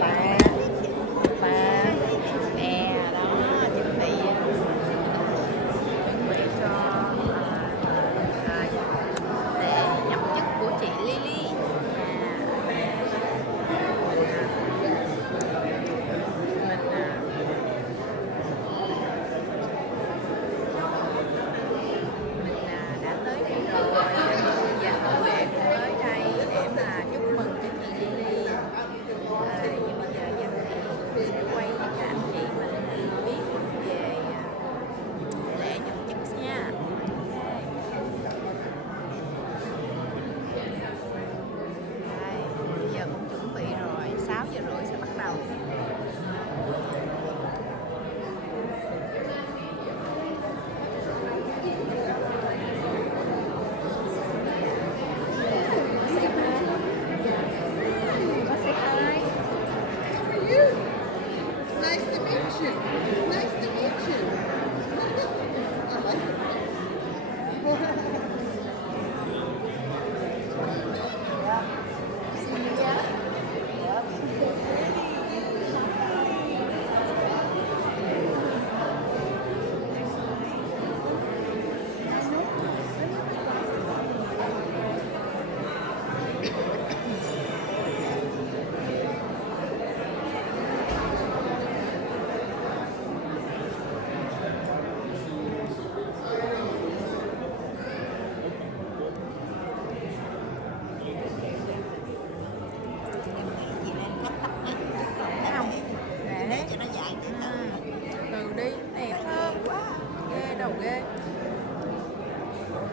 bà nè đó, chuẩn bị cho lễ nhậm chức của chị Lily.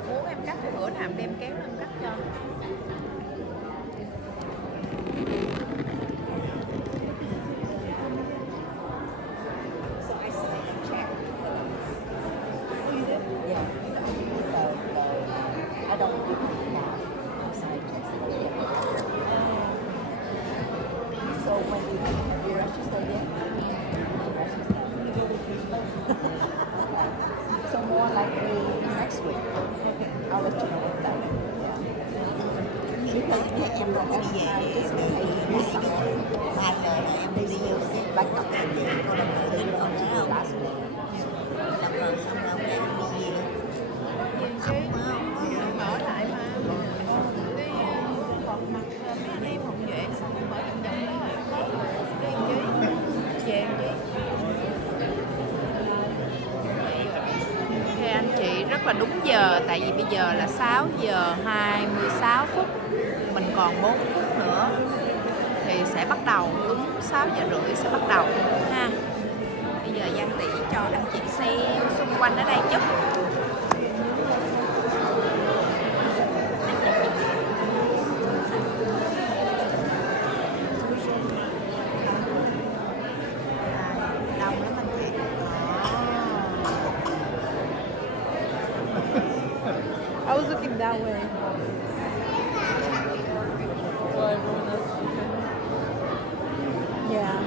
Muốn em cắt thì bữa nào đem kéo em cắt cho. So more likely next week. I'll let you know what that is. Because em không có về mai về là em đi vô cái bác tập về cô đã tự tin con thấy không? Làm rồi xong rồi em đi về. Mở lại mà. Đi bật mặt mấy anh em Hồng Duệ xong rồi mở vòng vòng đó. Đi chứ. Về chứ. Ok anh chị, rất là đúng giờ, tại vì bây giờ là 6 giờ 26 phút, mình còn 4 phút nữa thì sẽ bắt đầu, đúng 6 giờ rưỡi sẽ bắt đầu ha. Bây giờ Giang Tỷ cho anh chị xem xung quanh ở đây chút. Đông lắm anh chị. I was looking that way. Yeah.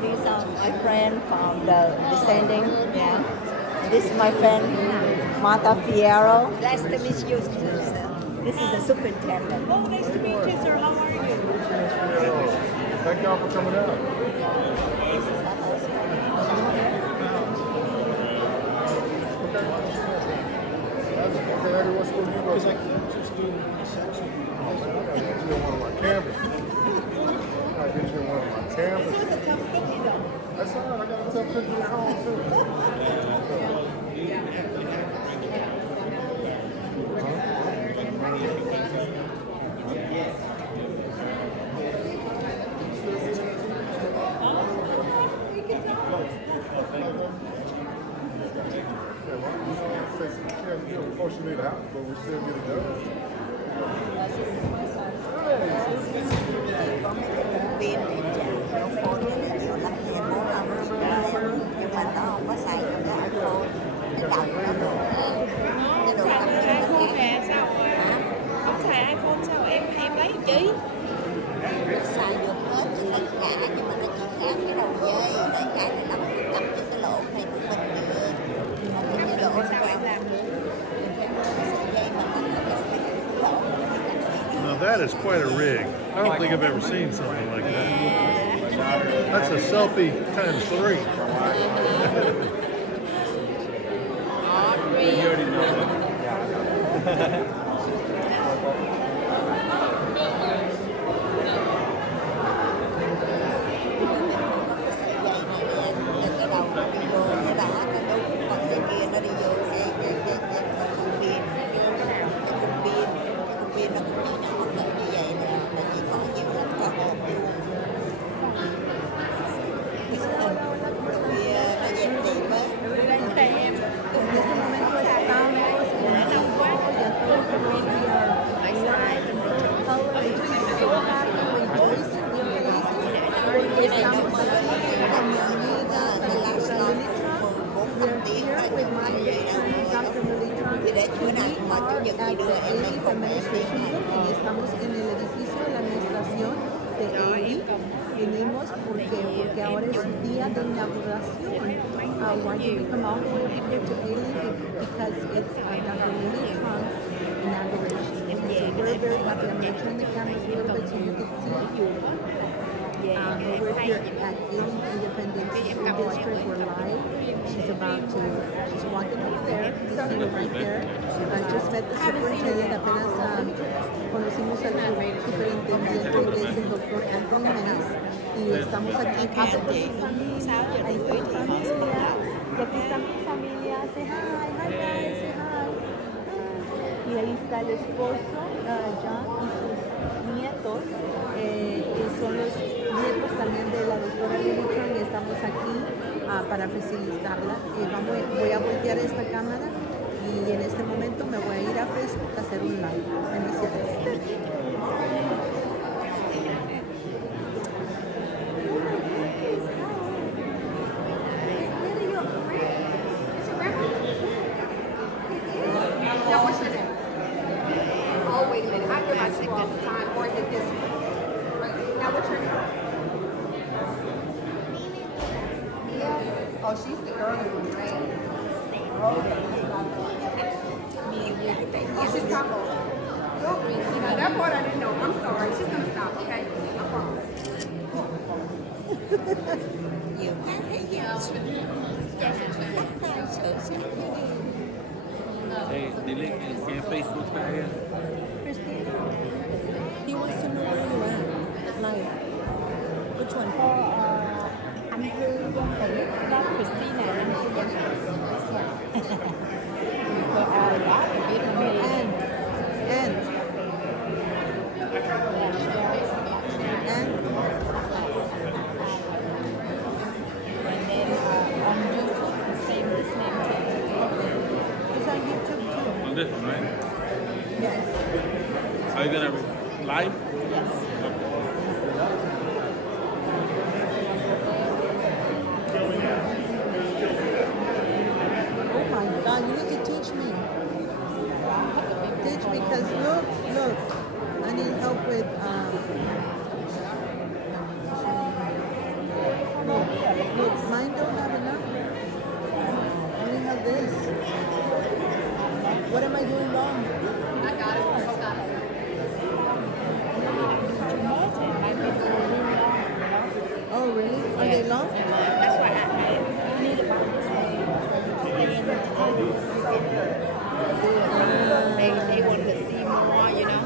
These are my friend from the descending. Yeah. This is my friend Martha Fierro. Nice to meet you. This is the superintendent. Oh, nice to meet you, sir. How are you? Thank y'all for coming out. Okay, what school you go to? Just doing reception. I gotta get you on one of my campus. I gotta get you on one of my campus. This was a tough cookie, though. That's all right. I got a tough cookie at home too. Before she leave the house, but we still get it done. Có mấy cái công viên này chả nó phone này nhiều lắm tiền nó không, nhưng mà nó không có xài cho cái iPhone, cái đồng nó đồ, cái đồ Xài iPhone nè, sao rồi? hả? Không xài iPhone Sao em lấy chi? Xài được hết cho tất cả nhưng mà nó chỉ khác cái đầu dây, đại khái là nằm cắm trên cái lỗ này của mình nữa. Cái lỗ Sao em làm được? dây mà nó cái lỗ. Now that is quite a rig. I don't think I've ever seen something like that. That's a selfie times 3. You already know that. Cái đầu nó đi vô cái đó, cái đúng, còn cái kia nó đi vô cái khung pin, cái khung pin nó cũng chỉ nhỏ hơn như vậy nè, nó chỉ có nhiều lắm có hộp luôn. Vì nó dẹp tiệm á. En este momento estamos en vivo y a todos los que nos envían live en todo el estoy happy, rejoicing, bien felices, porque estamos aquí con mi amiga, la doctora Lily Trương. We're here with my friend, Dr. Lily Trương. We are at the Alief Administration Book y estamos en el edificio de la administración de Alief. Venimos porque ahora es su día de inauguración. Why did we come all the way here to Alief? Because it's Dr. Lily Trung's inauguration. And so we're very happy. I'm going to turn the cameras a little bit so you can see. We're here at Alief Independent School District. We're live. She's walking over there. You see her right there. I just met the superintendent. Apenas conocimos al superintendente que es el doctor Anthony Mays. Y estamos aquí con su familia. Ahí está su familia. Y aquí está mi familia. Say hi, hi guys, say hi. Y ahí está el esposo, John, y sus nietos, que son los nietos también de la doctora Lily Trương, y estamos aquí para facilitarla. Voy a voltear esta cámara y en este momento me voy a ir a Facebook a hacer un live. Bendiciones. Now, what's your name? Oh, wait a minute. I hear my chick all the time. Or is it this one? Right. Now, what's your name? Mia? Oh, she's the early one, right? Okay. Oh, she's Taco. See, now that part I didn't know. I'm sorry. She's going to stop, okay? I promise. Nhiều khác hay gì? Hey, Lily, can Facebook back here? He wants to know where you at. Like, which one? Anh Thư Quân Tỉnh, đó Christina, anh Thư Quân Tỉnh. Đó thì biết không? And And then on YouTube, the same name too. it's on YouTube too. On this one, right? Yes. Are you gonna live? Oh my God, you need to teach me. Teach me, because look, I need help with, look, mine don't have enough. I only have this. What am I doing wrong? I got it. Hold on. Oh, really? Are they long? That's why I need about they want to see more, you know.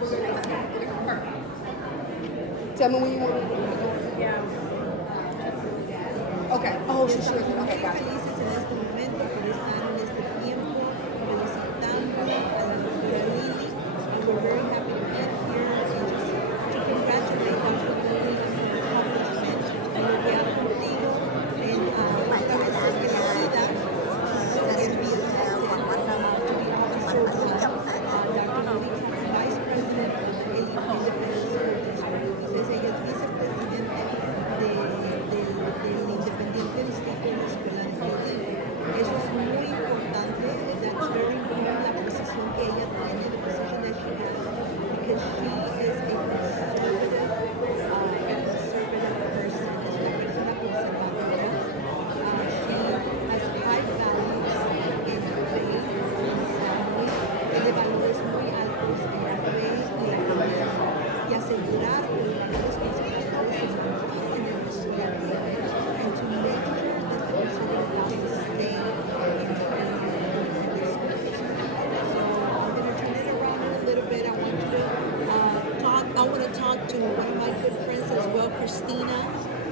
we're going to tell me when you want to. Yeah. Okay. Oh, she sure is. Okay, gotcha. Felices en este momento por estar en este tiempo, felicitando a la doctora Lily, and we're very happy to be here and just to congratulate Dr. Lily on her accomplishment, en lo que ha cumplido en esta vez en la vida, en vida, Dr. Lily, Vice President of Alief.Alief School District. Entonces ella es vicepresidente del Independiente Distrito de la Escuela de Alief. Eso es muy importante. That's very important, la posición que ella tiene, the position that she has, because she is a conservative person, es una persona conservadora. She has high values in her faith, tiene valores muy altos en la fe y la comunidad, y asegurar que los valores conservadores se mantienen en nuestro día a día, and to make sure that the conservative values stay in place. So I'm going to turn it around in a little bit. I want you to talk to one of my good friends as well, Christina.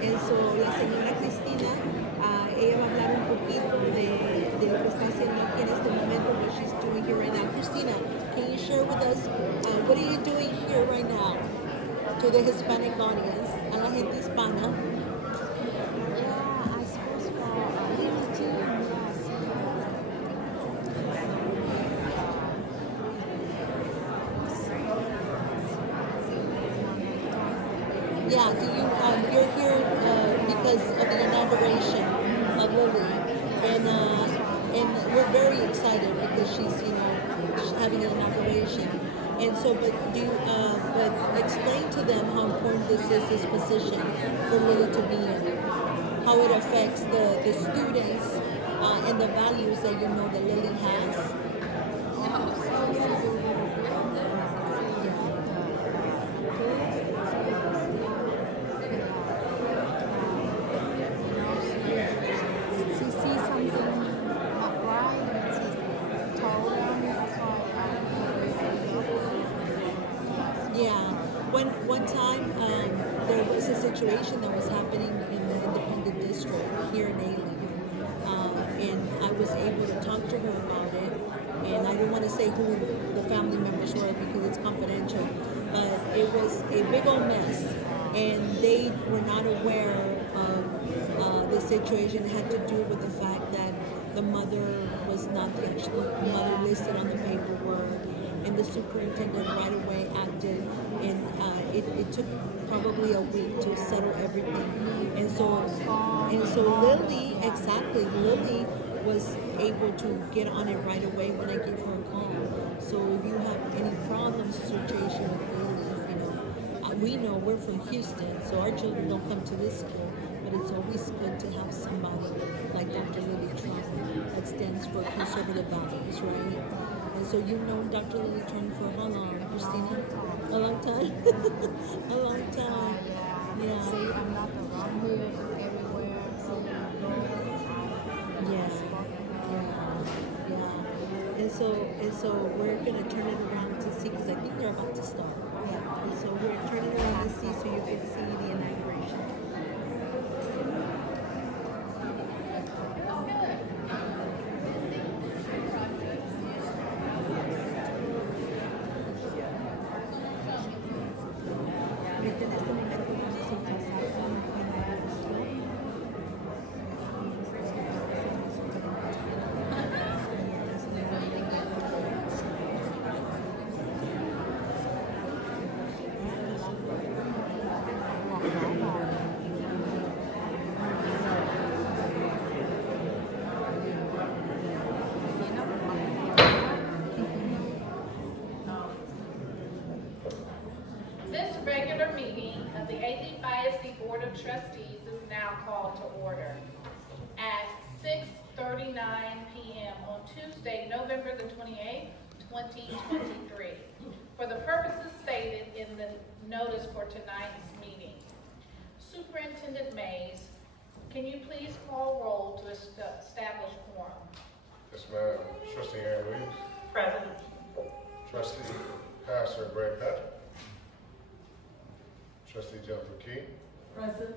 And so la señora Cristina, ella va a hablar un poquito de lo que está haciendo aquí en este momento, what she's doing here right now. Christina, can you share with us what are you doing here right now to the Hispanic audience, a la gente hispana? Yeah, I suppose for Lily Trương, Yeah, do you, you're here because of the inauguration of Lily, and we're very excited because she's having an inauguration, and so but explain to them how important this position for Lily to be in, how it affects the students and the values that you know that Lily has. she sees something not right and she told them, that's why Yeah, one time there was a situation that was happening in the Independent District here in Alief, and I was able to talk to her about it, and I don't want to say who the family members were because it's confidential, but it was a big old mess, and they were not aware of the situation. It had to do with the fact that the mother was not the actual mother listed on the paperwork, and the superintendent right away acted, and it took probably a week to settle everything. And so Lily was able to get on it right away when I gave her a call. So if you have any problems, situation with Lily, we know we're from Houston, so our children don't come to this school, but it's always good to have somebody like Dr. Lily Trương that stands for conservative values, right? And so you've known Dr. Lily Trương for how long, Christina? A long time? A long time. Yeah. see, I'm not around here, everywhere, so Yeah. And so we're gonna turn it around to see, because I think they're about to start. Yeah. And so we're turning it around to see so you can see the inauguration. Ahorita en este momento vamos a pasar con la inauguración. This regular meeting of the Alief.Alief Board of Trustees is now called to order at 6:39 p.m. on Tuesday, November the 28th, 2023, for the purposes stated in the notice for tonight's meeting. Superintendent Mays, can you please call roll to establish quorum? Yes, ma'am. Trustee Alief. Present. Trustee Pastor Greg Peck. Trustee Jennifer Key. Present.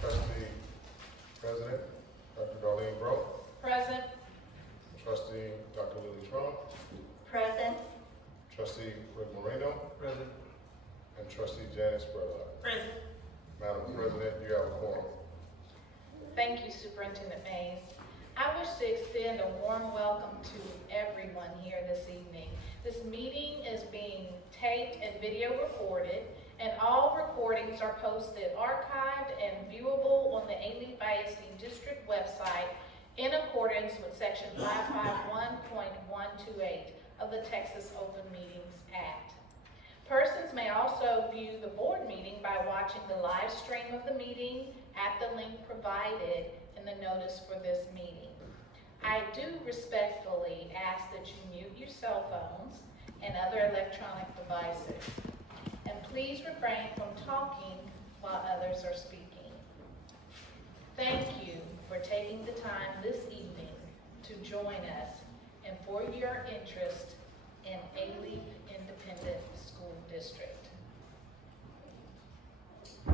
Trustee President Dr. Darlene Bro. Present. Trustee Dr. Lily Trương. Present. Trustee Rick Moreno. Present. And Trustee Janice Spurlock. Present. Madam President, you have a quorum. Thank you, Superintendent Mays. I wish to extend a warm welcome to everyone here this evening. This meeting is being taped and video recorded, and all recordings are posted, archived, and viewable on the Alief.Alief District website in accordance with Section 551.128 of the Texas Open Meetings Act. Persons may also view the board meeting by watching the live stream of the meeting at the link provided in the notice for this meeting. I do respectfully ask that you mute your cell phones and other electronic devices. And please refrain from talking while others are speaking. Thank you for taking the time this evening to join us and for your interest in Alief Independent School District.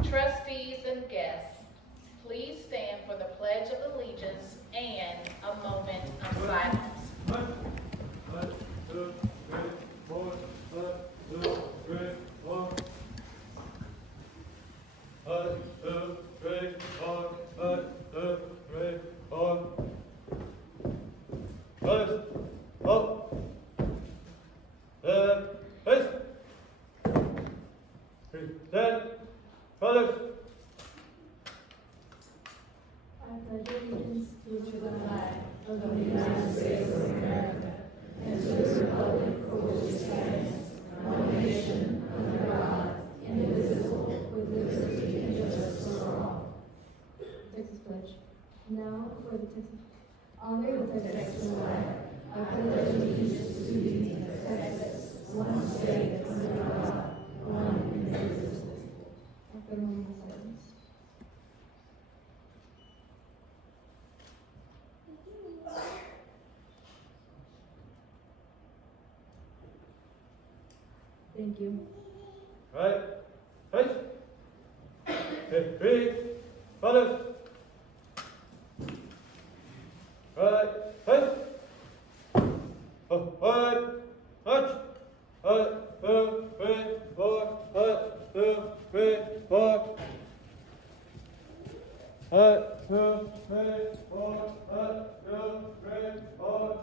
Trustees and guests, please stand for the Pledge of Allegiance and a moment of silence. 1, 2, 3, 4, 1, 2, 3, 4. 1, 2, 3, 4, 1, 2, 3, 4. First, up. Face. Present. Colors. I pledge allegiance to the flag of the United States of America and to the republic for which it stands, one nation, under God, indivisible, with liberty and justice for all. Texas Pledge. Now for the Texas. Honor the Texas flag. I pledge allegiance to Texas, one state, under God, one indivisible. After a moment of silence. Thank you. Right. Face. Three. Colors. Right. Face. Right. Touch. 1, 2, 3, 4. 1, 2, 3, 4. 1, 2, 3, 4. 1, 2, 3, 4.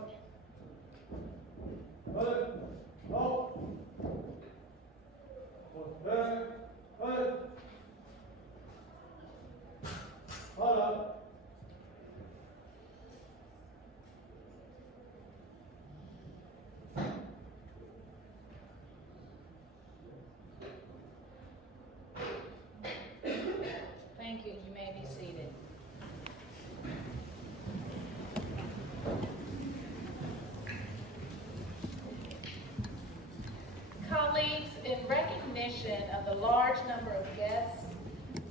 1, 2. Hold up. Thank you. You may be seated. Colleagues, in recognition of the large number of guests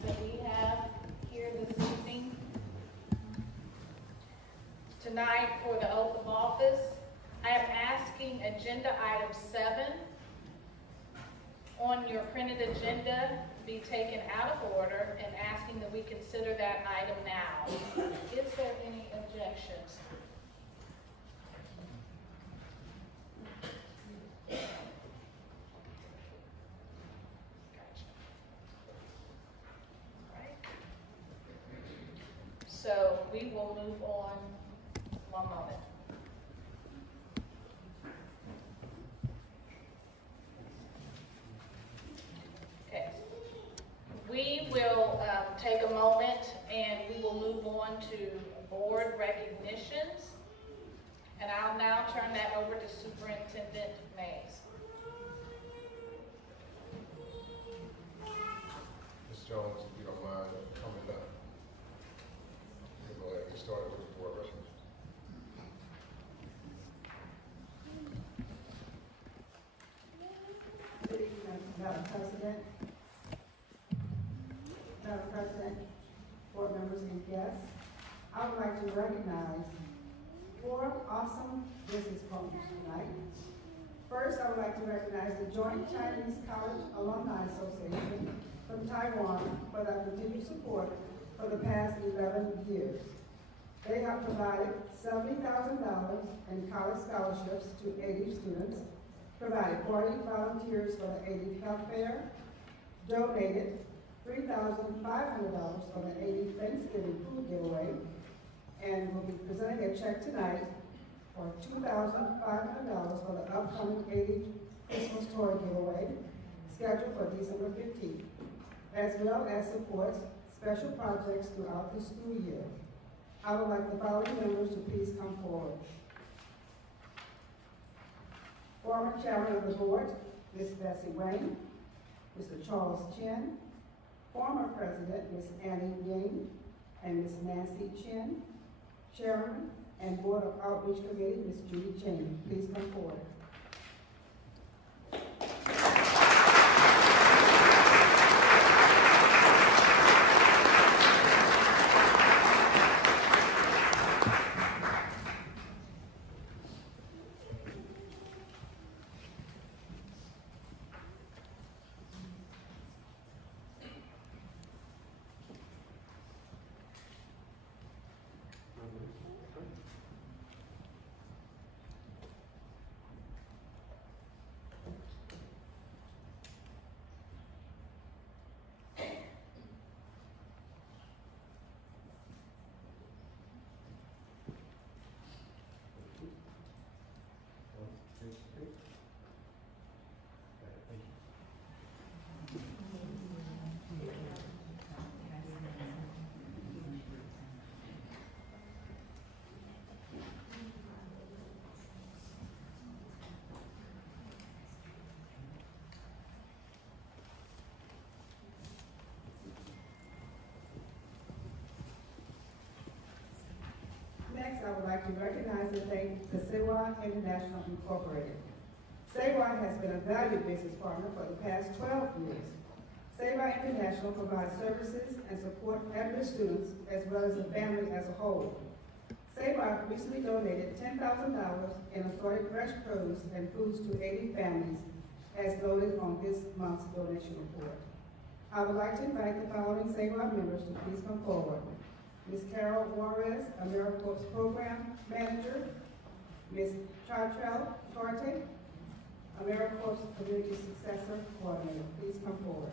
that we have here this evening, tonight for the oath of office, I am asking agenda item 7 on your printed agenda be taken out of order and asking that we consider that item now. Is there any objections? So we will move on. One moment. Okay. We will take a moment and we will move on to board recognitions. And I'll now turn that over to Superintendent Mays. Ms. Jones, if you don't mind coming up. We'll go ahead and get started with the board recognition. Good evening, Madam President. Madam President, board members and guests, I would like to recognize 4 awesome business partners tonight. First, I would like to recognize the Joint Chinese College Alumni Association from Taiwan for their continued support for the past 11 years. They have provided $70,000 in college scholarships to Alief students, provided 40 volunteers for the Alief Health Fair, donated $3,500 for the Alief Thanksgiving food giveaway, and will be presenting a check tonight for $2,500 for the upcoming Alief Christmas toy giveaway, scheduled for December 15th, as well as supports special projects throughout the school year. I would like the following members to please come forward. Former Chairman of the Board, Ms. Bessie Wayne, Mr. Charles Chin, former President, Ms. Annie Ying, and Ms. Nancy Chin, Chairman and Board of Outreach Committee, Ms. Judy Chin. Please come forward. Next, I would like to recognize and thank the SEWA International Incorporated. SEWA has been a valued business partner for the past 12 years. SEWA International provides services and support at-risk students as well as the family as a whole. SEWA recently donated $10,000 in assorted fresh produce and foods to 80 families, as noted on this month's donation report. I would like to invite the following SEWA members to please come forward. Ms. Carol Juarez, AmeriCorps Program Manager, Ms. Chartrell Torte, AmeriCorps Community Successor Coordinator. Please come forward.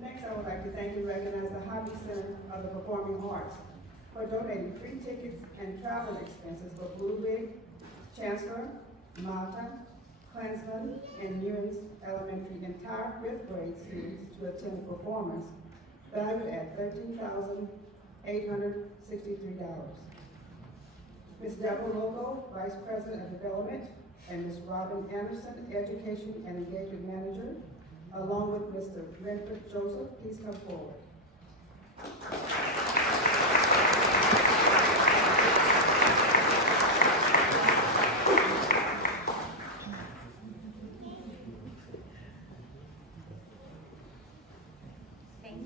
Next, I would like to thank and recognize the Hobby Center of the Performing Arts for donating free tickets and travel expenses for Blue Ridge, Chancellor, Malta, Klansman, and Newens Elementary entire 5th grade students to attend the performance, valued at $13,863. Ms. Deborah Logo, Vice President of Development, and Ms. Robin Anderson, Education and Engagement Manager, along with Mr. Renford Joseph, please come forward. Thank you.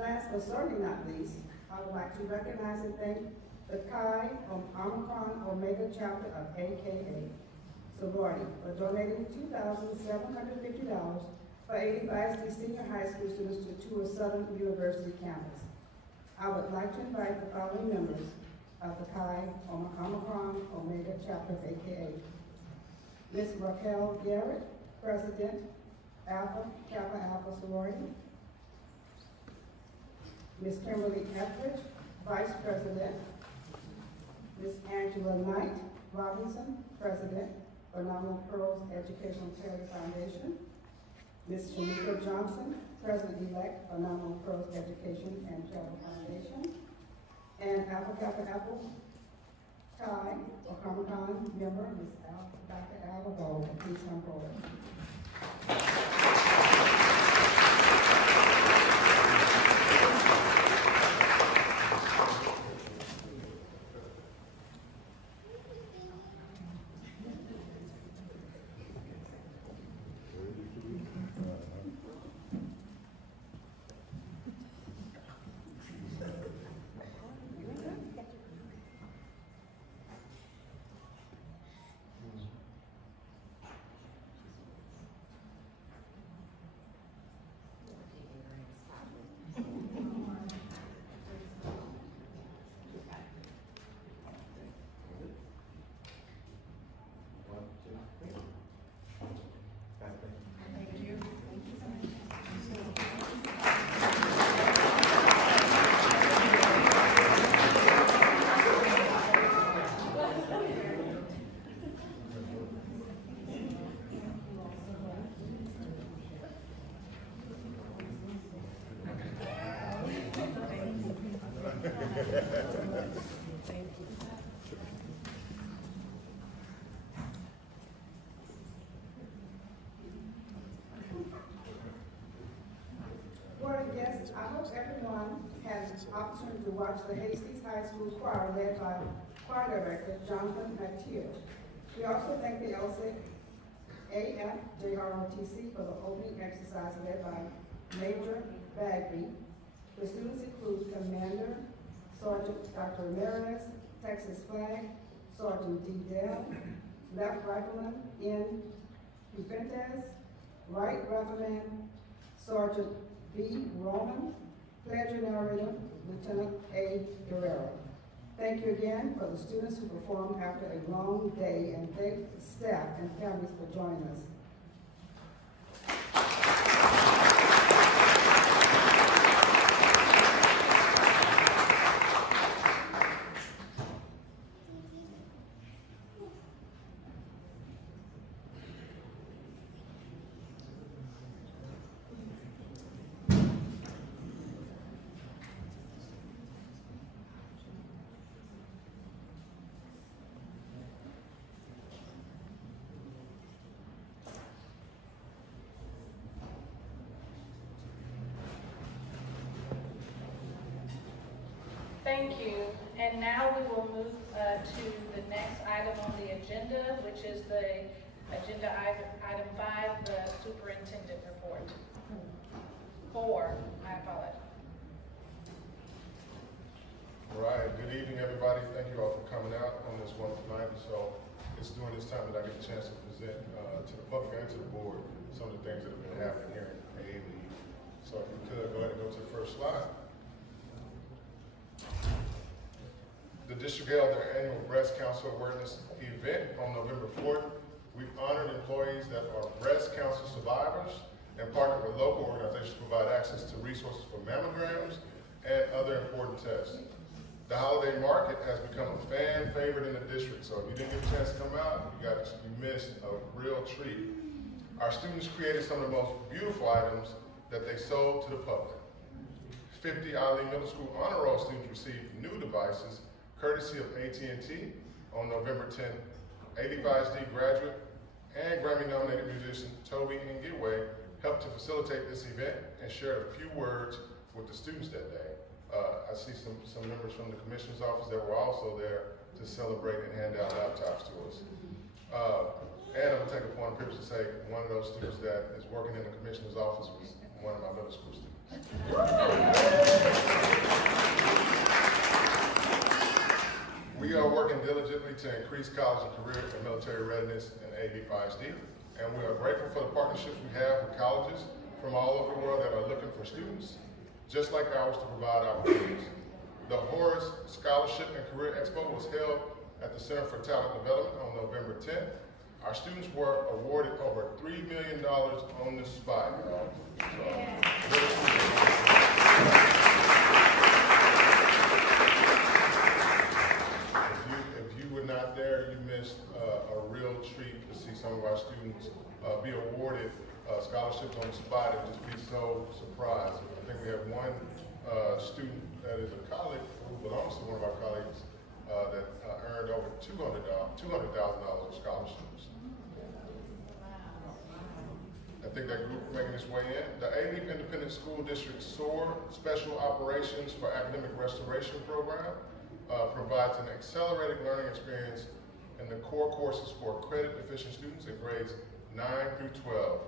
Last but certainly not least, I would like to recognize and thank the Chi Omicron Omega chapter of AKA sorority for donating $2,750 for 85 senior high school students to tour Southern University campus. I would like to invite the following members of the Chi Omicron Omega chapter of AKA. Ms. Raquel Garrett, President, Alpha Kappa Alpha sorority. Ms. Kimberly Etheridge, Vice President. Ms. Angela Knight Robinson, President, Phenomenal Pearls Educational Charity Foundation. Ms. Shanika Johnson, President-elect, Phenomenal Pearls Education and Charity Foundation. And Alpha Kappa Alpha Chi, or Comic-Con member, Ms. Dr. Alva Gold. Please come forward. Yes, I hope everyone has an opportunity to watch the Hastings High School Choir led by Choir Director Jonathan McTeer. We also thank the LSIC AFJROTC for the opening exercise led by Major Bagby. The students include Commander Sergeant Dr. Ramirez, Texas Flag, Sergeant D. Dell, Left Rifleman N. Fuentes, Right Rifleman Sergeant B. Roman, Pledge Narrator, Lieutenant A. Guerrero. Thank you again for the students who performed after a long day, and thank the staff and families for joining us. Thank you. And now we will move to the next item on the agenda, which is the agenda item 5, the superintendent report. 4, I apologize. All right, good evening, everybody. Thank you all for coming out on this wonderful night. So it's during this time that I get a chance to present to the public and to the board some of the things that have been happening here in AAB. So if you could, go ahead and go to the first slide. The district held their annual breast cancer awareness event on November 4th. We've honored employees that are breast cancer survivors and partnered with local organizations to provide access to resources for mammograms and other important tests. The holiday market has become a fan favorite in the district, so if you didn't get a chance to come out, you missed a real treat. Our students created some of the most beautiful items that they sold to the public. 50 Alief Middle School Honor Roll students received new devices courtesy of AT&T on November 10th. 85SD graduate and Grammy-nominated musician Toby Ngitwe helped to facilitate this event and shared a few words with the students that day. I see some members from the commissioner's office that were also there to celebrate and hand out laptops to us. And I'm gonna take a point of privilege to say one of those students that is working in the commissioner's office was one of my middle school students. We are working diligently to increase college and career and military readiness in AD-5SD, and we are grateful for the partnerships we have with colleges from all over the world that are looking for students, just like ours, to provide opportunities. The Horace Scholarship and Career Expo was held at the Center for Talent Development on November 10th. Our students were awarded over $3 million on the spot. If you were not there, you missed a real treat to see some of our students be awarded scholarships on the spot and just be so surprised. I think we have one student that is a colleague who belongs to one of our colleagues that earned over $200,000 of scholarships. I think that group making its way in. The Alief Independent School District SOAR Special Operations for Academic Restoration Program provides an accelerated learning experience in the core courses for credit-deficient students in grades 9 through 12,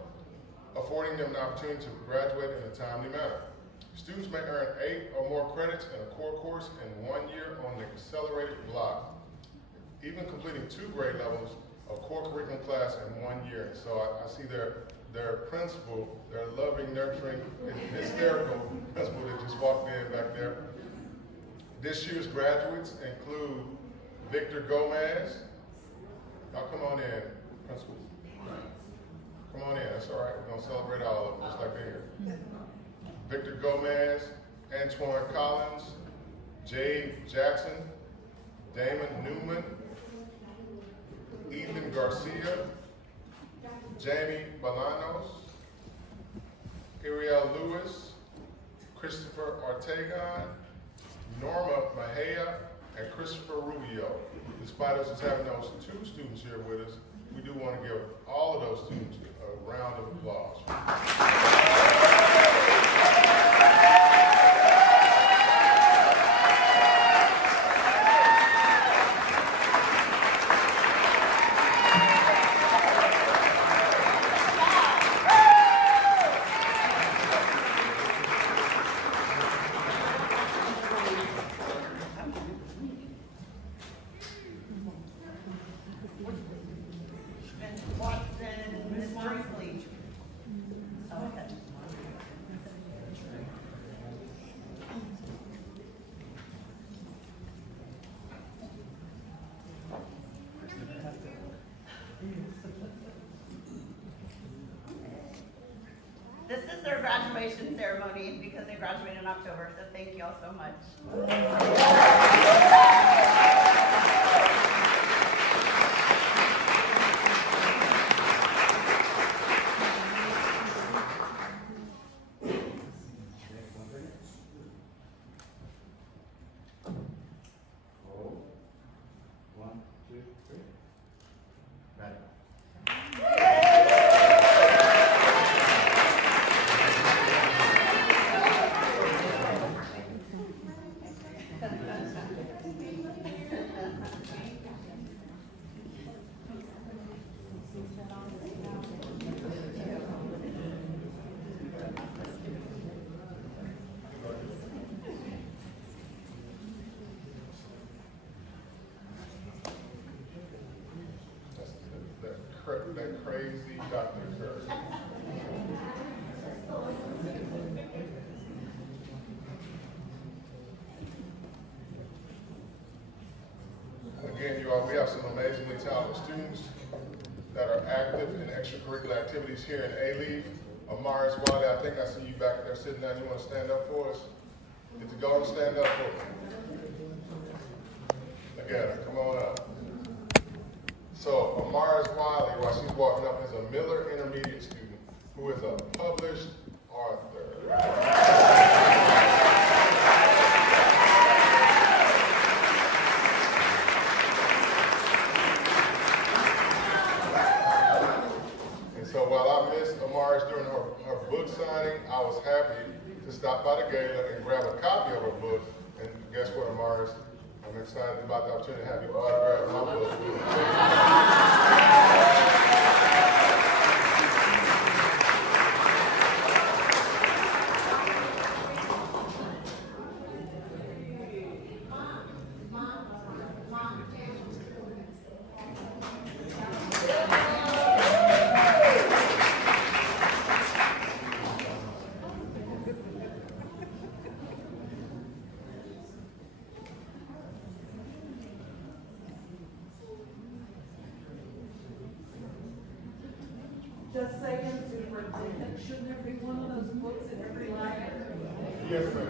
affording them the opportunity to graduate in a timely manner. Students may earn 8 or more credits in a core course in 1 year on the accelerated block, even completing 2 grade levels of core curriculum class in 1 year. So I see their principal, their loving, nurturing, hysterical principal that just walked in back there. This year's graduates include Victor Gomez. Now come on in, principal. Come on in, that's all right. We're gonna celebrate all of them, just like they're here. Victor Gomez, Antoine Collins, Jade Jackson, Damon Newman, Ethan Garcia, Jamie Bolanos, Ariel Lewis, Christopher Ortegon, Norma Mejia, and Christopher Rubio. Despite us just having those 2 students here with us, we do want to give all of those students a round of applause. This is their graduation ceremony because they graduated in October, so thank you all so much. That crazy Dr. Kirk. Again, you all, we have some amazingly talented students that are active in extracurricular activities here in Alief. Amaris Wiley, I think I see you back there sitting down. You want to stand up for us? Get to go and stand up for us. Again, come on up. So Amaris Wiley, while she's walking up, is a Miller Intermediate student who is a published author. And so while I missed Amaris during her book signing, I was happy to stop by the gala and grab a copy of her book. And guess what, Amaris? I'm excited about the opportunity to have you autograph my book. and superintendent, shouldn't there be one of those books in every library? Yes, ma'am.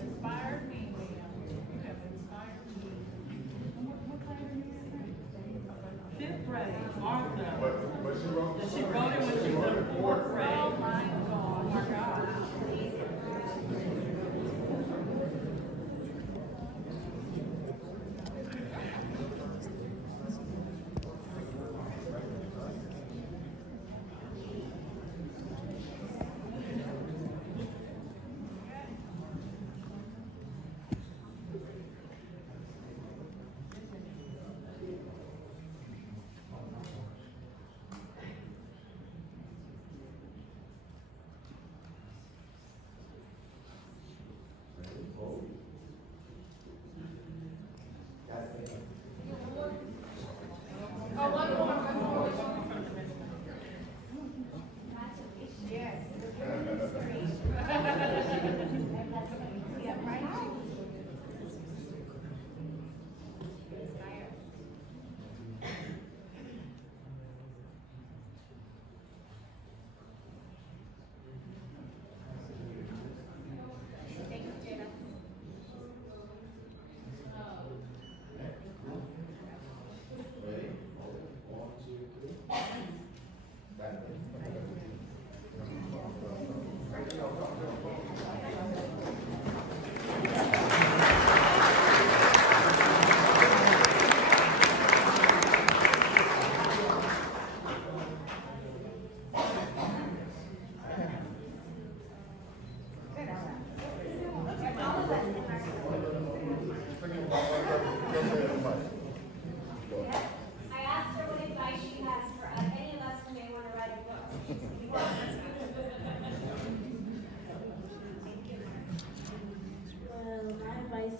Inspired me, Leah. You have inspired me. Fifth grade, Martha. But she wrote She wrote it when she was in fourth grade. Oh my God. Oh my God.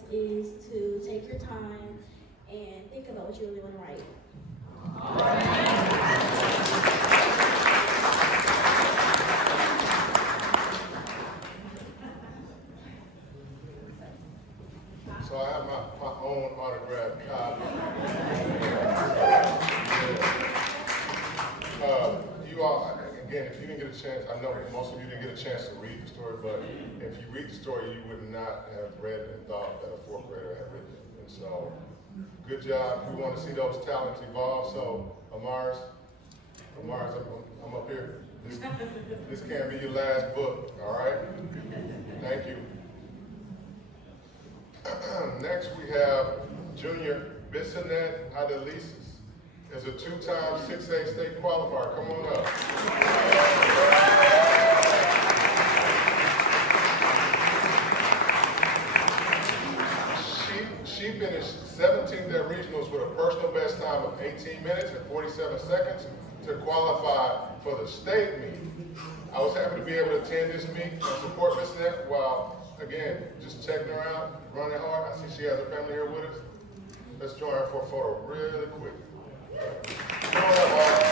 Is to take your time and think about what you really want to write. So I have my own autographed copy. You all, again, if you didn't get a chance, I know most of you didn't get a chance to read the story, but if you read the story, you would not have read and thought that a fourth grader had written it. And so, good job. We want to see those talents evolve. So, Amars, I'm up here. This can't be your last book, all right? Thank you. Next, we have Junior Bissonette Adelises. Is a two-time 6A state qualifier. Come on up. She finished 17th at regionals with a personal best time of 18 minutes and 47 seconds to qualify for the state meet. I was happy to be able to attend this meet and support Miss Net while, again, just checking her out, running hard. I see she has her family here with us. Let's join her for a photo really quick. Come on up, all.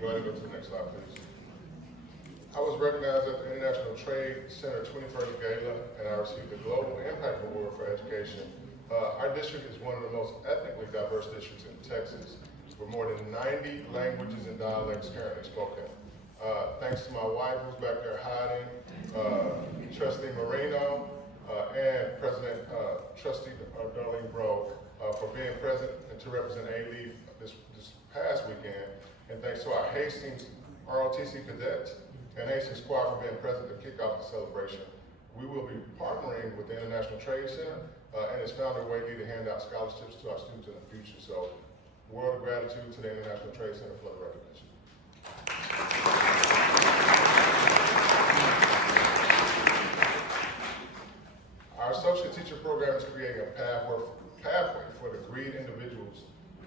Go ahead and go to the next slide, please. I was recognized at the International Trade Center 21st Gala, and I received the Global Impact Award for Education. Our district is one of the most ethnically diverse districts in Texas, with more than 90 languages and dialects currently spoken. Thanks to my wife who's back there hiding, Trustee Marino, and President Trustee Darlene Bro for being present and to represent Alief this past weekend. And thanks to our Hastings ROTC cadets and Hastings Squad for being present to kick off the celebration. We will be partnering with the International Trade Center and its founder, Whaley, to hand out scholarships to our students in the future. So, world of gratitude to the International Trade Center for the recognition. Our associate teacher program is creating a pathway for degreed individuals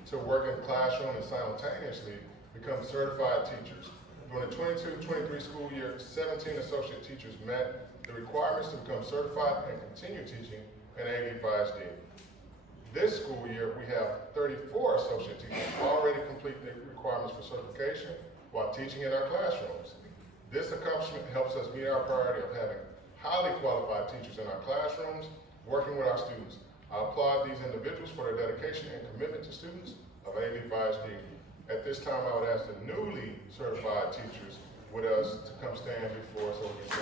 to work in the classroom and simultaneously become certified teachers. During the 22-23 school year, 17 associate teachers met the requirements to become certified and continue teaching in Alief.Alief. This school year, we have 34 associate teachers already complete the requirements for certification while teaching in our classrooms. This accomplishment helps us meet our priority of having highly qualified teachers in our classrooms, working with our students. I applaud these individuals for their dedication and commitment to students of Alief.Alief. At this time, I would ask the newly certified teachers with us to come stand before us so we can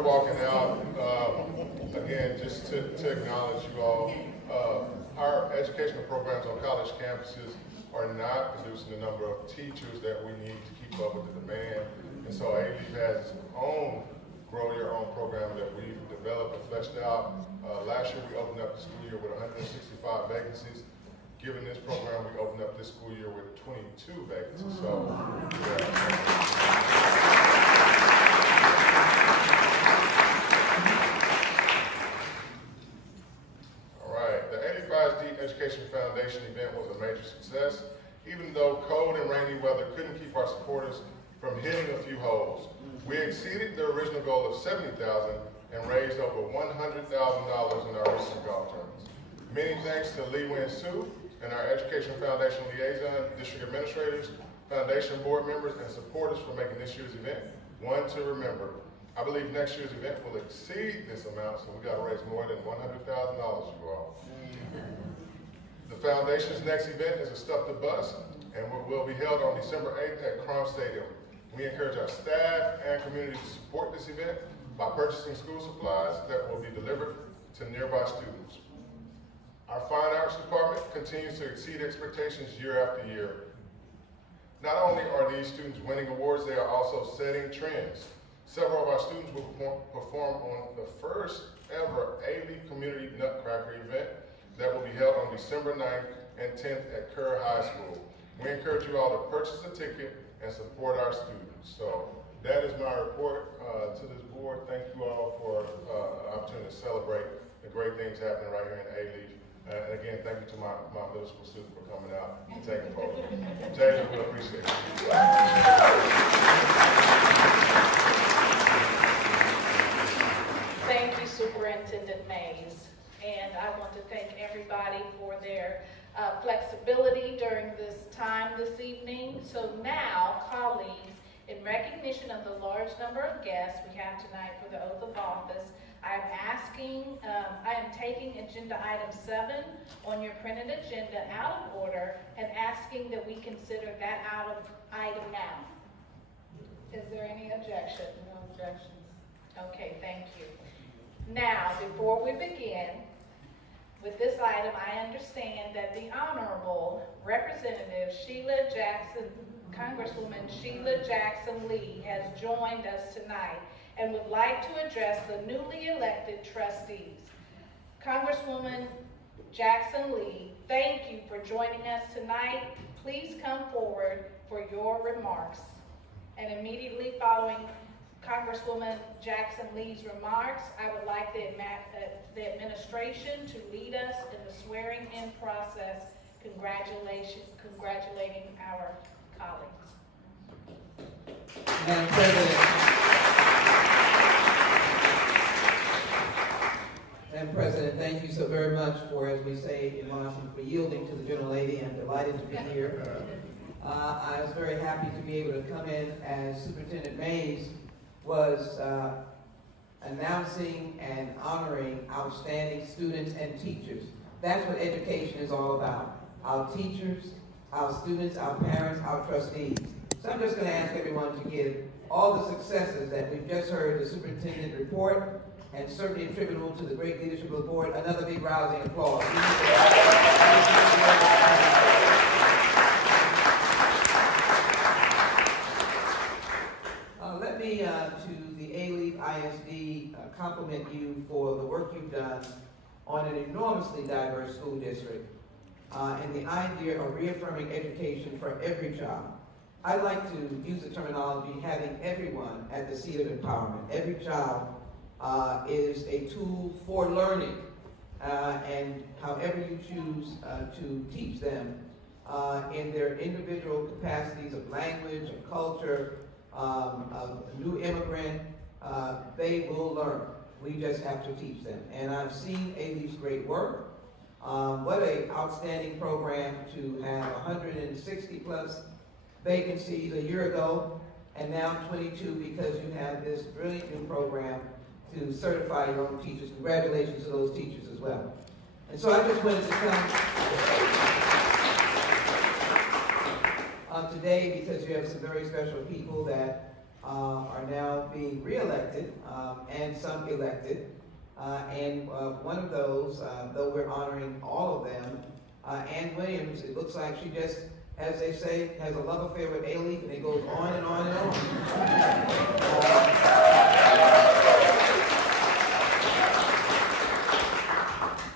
we're walking out, again, just to acknowledge you all, our educational programs on college campuses are not producing the number of teachers that we need to keep up with the demand. And so Alief has its own Grow Your Own program that we've developed and fleshed out. Last year we opened up the school year with 165 vacancies. Given this program, we opened up this school year with 22 vacancies. So, all right, the Alief ISD Education Foundation event was a major success, even though cold and rainy weather couldn't keep our supporters from hitting a few holes. We exceeded the original goal of $70,000 and raised over $100,000 in our recent golf tournaments. Many thanks to Lee Win Sue and our Education Foundation liaison, district administrators, foundation board members, and supporters for making this year's event one to remember. I believe next year's event will exceed this amount, so we got to raise more than $100,000, you all. The foundation's next event is a Stuff the Bus, and will be held on December 8th at Crum Stadium. We encourage our staff and community to support this event by purchasing school supplies that will be delivered to nearby students. Our Fine Arts Department continues to exceed expectations year after year. Not only are these students winning awards, they are also setting trends. Several of our students will perform on the first ever Alief Community Nutcracker event that will be held on December 9th and 10th at Kerr High School. We encourage you all to purchase a ticket and support our students. So that is my report to this board. Thank you all for the opportunity to celebrate the great things happening right here in Alief. And again, thank you to my middle school students for coming out and taking photos. James, we appreciate it. Thank you, Superintendent Mays. And I want to thank everybody for their flexibility during this time this evening. So now, colleagues, in recognition of the large number of guests we have tonight for the oath of office, I am taking agenda item 7 on your printed agenda out of order and asking that we consider that out of item now. Is there any objection? No objections. Okay, thank you. Now, before we begin with this item, I understand that the Honorable Representative Congresswoman Sheila Jackson Lee has joined us tonight and would like to address the newly elected trustees. Congresswoman Jackson Lee, thank you for joining us tonight. Please come forward for your remarks. And immediately following Congresswoman Jackson Lee's remarks, I would like the administration to lead us in the swearing-in process, congratulating our colleagues. Madam President, thank you so very much for, as we say in Washington, for yielding to the gentle lady. I'm delighted to be here. I was very happy to be able to come in as Superintendent Mays was announcing and honoring outstanding students and teachers. That's what education is all about. Our teachers, our students, our parents, our trustees. So I'm just going to ask everyone to give all the successes that we've just heard the superintendent report, and certainly attributable to the great leadership of the board, another big rousing applause. Let me, to the Alief ISD, compliment you for the work you've done on an enormously diverse school district and the idea of reaffirming education for every child. I like to use the terminology having everyone at the seat of empowerment. Every child is a tool for learning, and however you choose to teach them in their individual capacities of language, of culture, of new immigrant, they will learn. We just have to teach them. And I've seen Alief's great work. What an outstanding program to have 160 plus vacancies a year ago, and now 22 because you have this brilliant new program to certify your own teachers. Congratulations to those teachers as well. And so I just wanted to come today because you have some very special people that are now being re-elected and some elected. And one of those, though we're honoring all of them, Ann Williams, it looks like she just, as they say, has a love affair with Alief, and it goes on and on and on.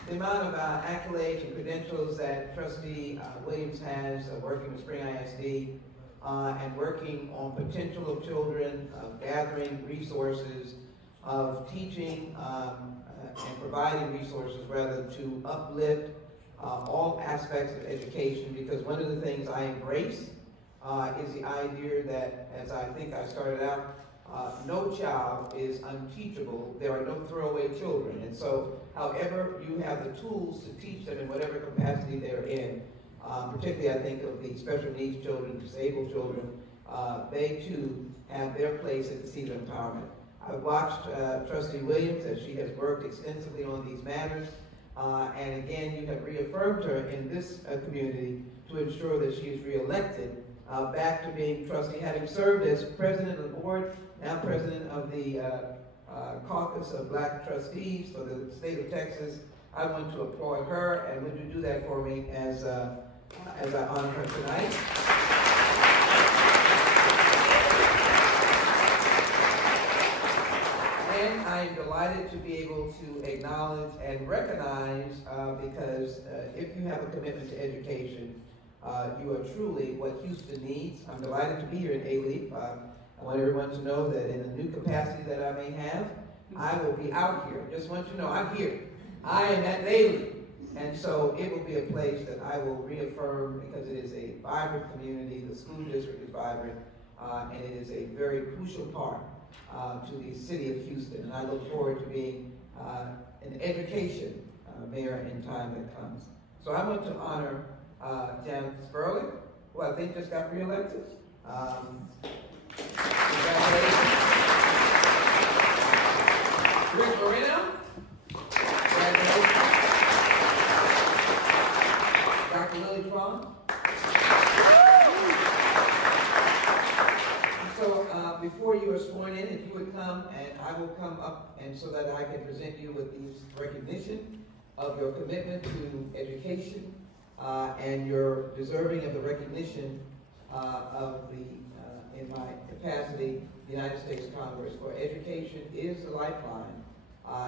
The amount of accolades and credentials that Trustee Williams has working with Spring ISD and working on potential of children, of gathering resources, of teaching and providing resources rather to uplift all aspects of education, because one of the things I embrace is the idea that, as I think I started out, no child is unteachable. There are no throwaway children. And so, however you have the tools to teach them in whatever capacity they're in, particularly I think of the special needs children, disabled children, they too have their place in the seat of empowerment. I've watched Trustee Williams as she has worked extensively on these matters. And again, you have reaffirmed her in this community to ensure that she is reelected back to being trustee, having served as president of the board, now president of the Caucus of Black Trustees for the state of Texas. I want to applaud her, and would you do that for me as I honor her tonight? And I am delighted to be able to acknowledge and recognize, because if you have a commitment to education, you are truly what Houston needs. I'm delighted to be here in Alief. I want everyone to know that in the new capacity that I may have, I will be out here. Just want you to know I'm here. I am at Alief. And so it will be a place that I will reaffirm, because it is a vibrant community, the school district is vibrant, and it is a very crucial part to the city of Houston. And I look forward to being an education mayor in time that comes. So I want to honor Janet Sperling, who I think just got reelected. Congratulations. Rick Moreno. Congratulations. Dr. Lily Trương. So before you are sworn in, if you would come, and I will come up, and so that I can present you with these recognition of your commitment to education and your deserving of the recognition of the, in my capacity, United States Congress, for education is the lifeline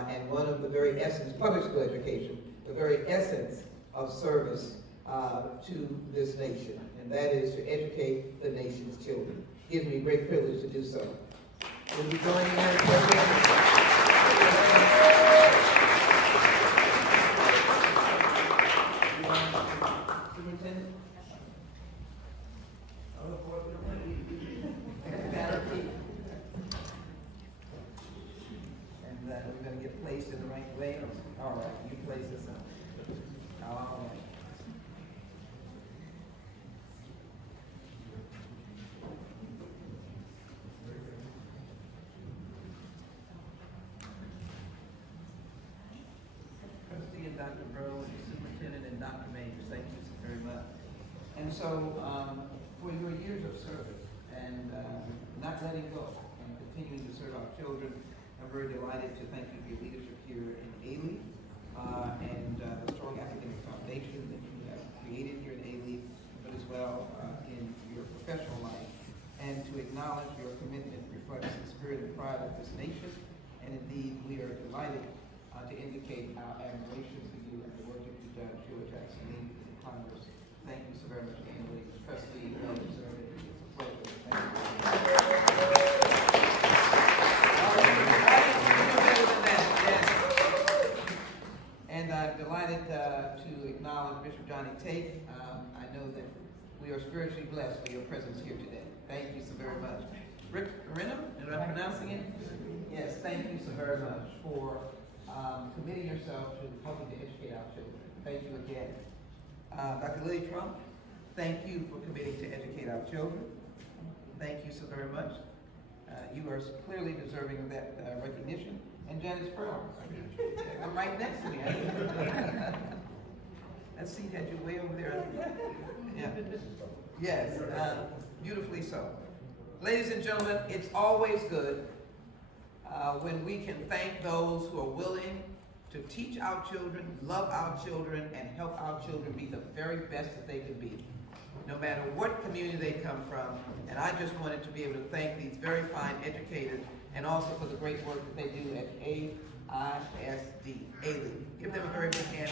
and one of the very essence, public school education, the very essence of service to this nation, and that is to educate the nation's children. It gives me great privilege to do so. Will you join me in Superintendent? And we're going to get placed in the right way. All right, you place this up. All right. Trustee and Dr. Burrow, and the superintendent and Dr. Majors, thank you so very much. And so, for your years of service and not letting go and continuing to serve our children, I'm very delighted to thank you for your leadership here in Alief and the strong academic foundation that you have created here in Alief, but as well in your professional life, and to acknowledge your commitment reflects the spirit and pride of this nation. And indeed, we are delighted to indicate our admiration for you and the work that you've done here at Jackson League in Congress. Thank you so very much, Ann Williams, trustee, well deserved. It's a pleasure. Thank you. And I'm delighted to acknowledge Bishop Johnny Tate. I know that we are spiritually blessed for your presence here today. Thank you so very much. Rick Renham, am I pronouncing it? Yes, thank you so very much for committing yourself to helping to educate our children. Thank you again. Dr. Lily Trương, thank you for committing to educate our children. Thank you so very much. You are clearly deserving of that recognition. And Janet Sperling, I'm right next to me. That seat had you way over there. Yeah. Yes, beautifully so. Ladies and gentlemen, it's always good when we can thank those who are willing to teach our children, love our children, and help our children be the very best that they can be, no matter what community they come from. And I just wanted to be able to thank these very fine educators and also for the great work that they do at AISD, AILEAF. Give them a very big hand.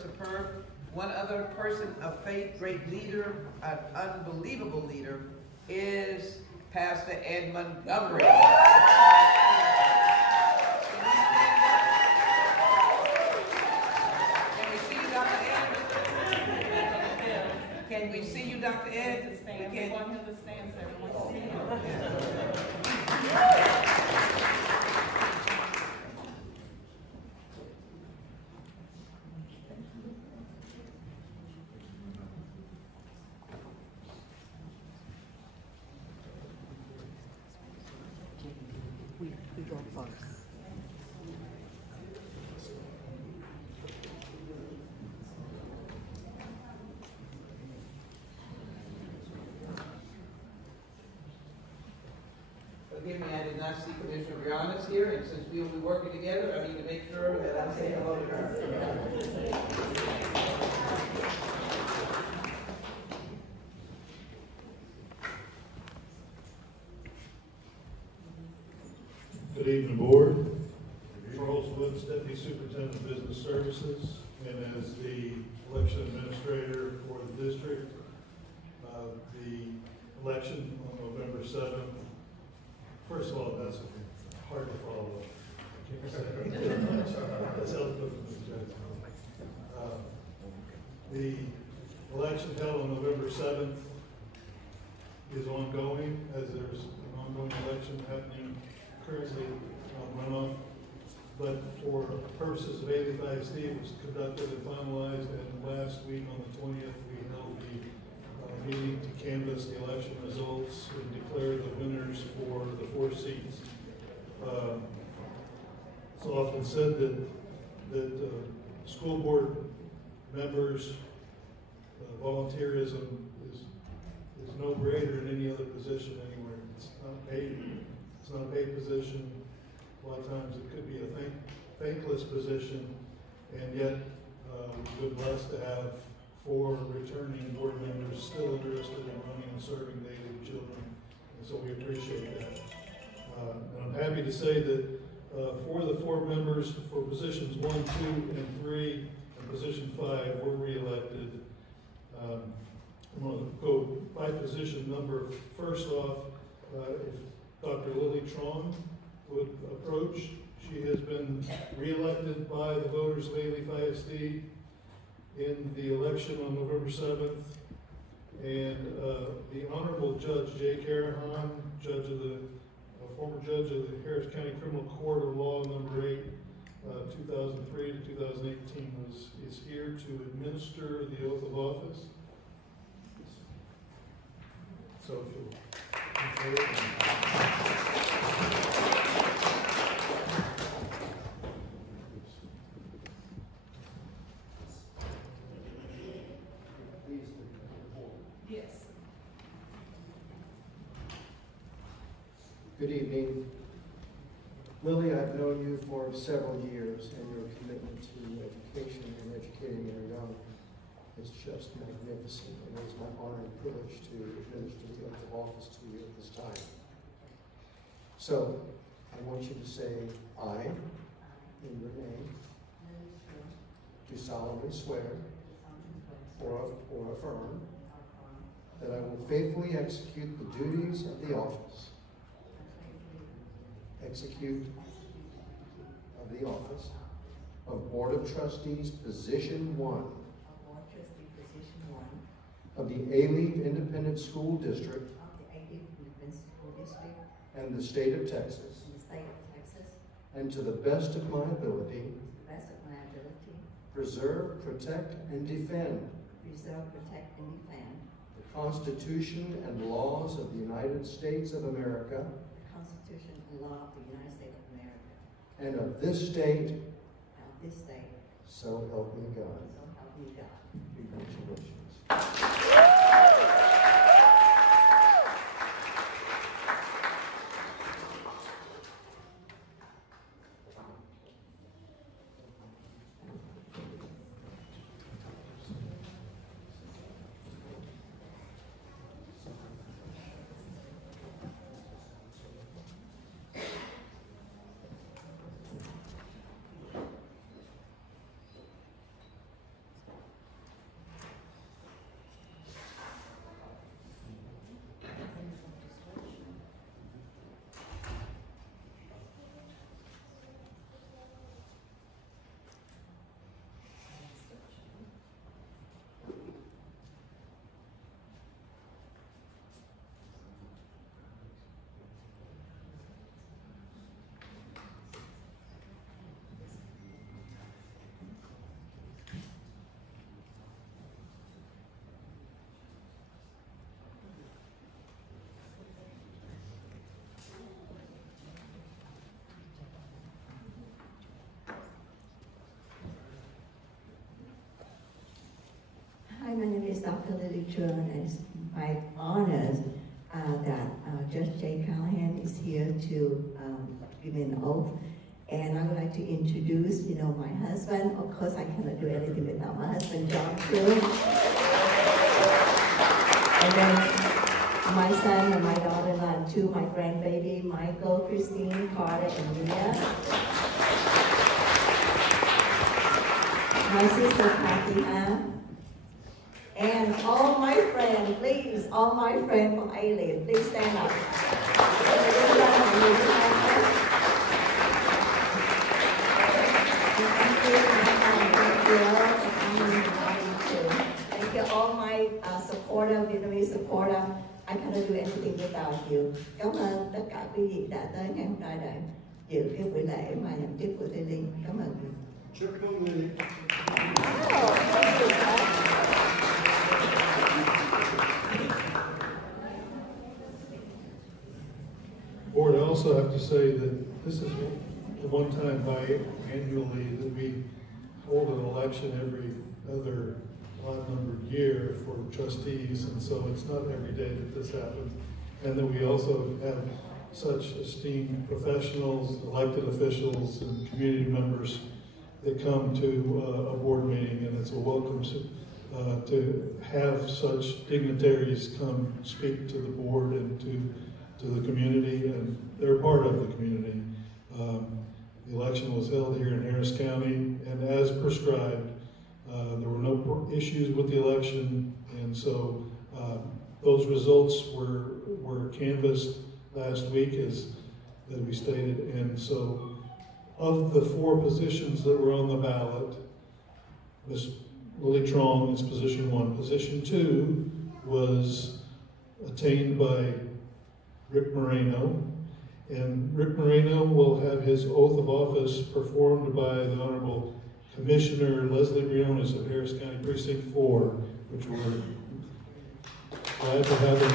Superb. One other person of faith, great leader, an unbelievable leader, is Pastor Ed Montgomery. Can we see you, Dr. Ed? Can we see you, Dr. Ed? We want him to stand so everyone can see him. We go first. Forgive me, I did not see Commissioner Brianna's here, and since we will be working together, I need to make sure that I say hello to her. Good evening, Board. Charles Woods, Deputy Superintendent of Business Services, and as the election administrator for the district, the election on November 7th. First of all, that's hard to follow. That's eloquent. The election held on November 7th is ongoing, as there's an ongoing election happening currently on runoff. But for purposes of Alief.ISD, it was conducted and finalized, and last week on the 20th, we held the meeting to canvass the election results and declare the winners for the 4 seats. It's often said that school board members' volunteerism is no greater in any other position anywhere. It's not paid. It's not a paid position. A lot of times it could be a thankless position, and yet we've been blessed to have 4 returning board members still interested in running and serving the AILEAF children, and so we appreciate that. And I'm happy to say that for the 4 members for positions 1, 2, and 3, and position 5 were re-elected. I'm going to go by position number. First off, if Dr. Lily Trương would approach. She has been re-elected by the voters of Alief.ISD in the election on November 7th. And the Honorable Judge J. Carahan, former judge of the Harris County Criminal Court of Law number 8, 2003 to 2018, is here to administer the oath of office. So if you'll Yes. Good evening. Lily, I've known you for several years, and your commitment to education and educating our young is just magnificent, and it is my honor and privilege to administer the oath of office to you at this time. So, I want you to say, I, in your name, do solemnly swear or affirm that I will faithfully execute the duties of the office of Board of Trustees, Position 1 of the Alief Independent School District and the State of Texas, and to the best of my ability, preserve, protect, and defend preserve, protect, and defend the Constitution and laws of the United States of America the Constitution and law of the United States of America and of this state, so help me God. So help me God. Congratulations. Hi, my name is Dr. Lily Trương, and it's my honor that Judge Jay Callahan is here to give me an oath. And I would like to introduce, my husband. Of course, I cannot do anything without my husband, John, too. And then my son and my daughter-in-law, and two, my grandbaby, Michael, Christine, Carter, and Leah. My sister, Kathy, and all my friends, please, all my friends from Alief, please stand up. Thank you, all my supporter, Vietnamese supporter. I cannot do anything without you. Cảm ơn tất cả quý vị đã tới ngày hôm nay để dự cái buổi lễ mà nhậm chức của Lily. Cảm ơn. Chúc mừng Lily. Board, I also have to say that this is the one time biannually that we hold an election every other odd-numbered year for trustees, and so it's not every day that this happens. And that we also have such esteemed professionals, elected officials, and community members that come to a board meeting, and it's a welcome to have such dignitaries come speak to the board and to the community, and they're part of the community. The election was held here in Harris County, and as prescribed, there were no issues with the election, and so those results were canvassed last week, as we stated, and so of the 4 positions that were on the ballot, Ms. Lily Trương is position 1. Position 2 was attained by Rick Moreno, and Rick Moreno will have his oath of office performed by the Honorable Commissioner Leslie Briones of Harris County Precinct 4, which we're glad to have in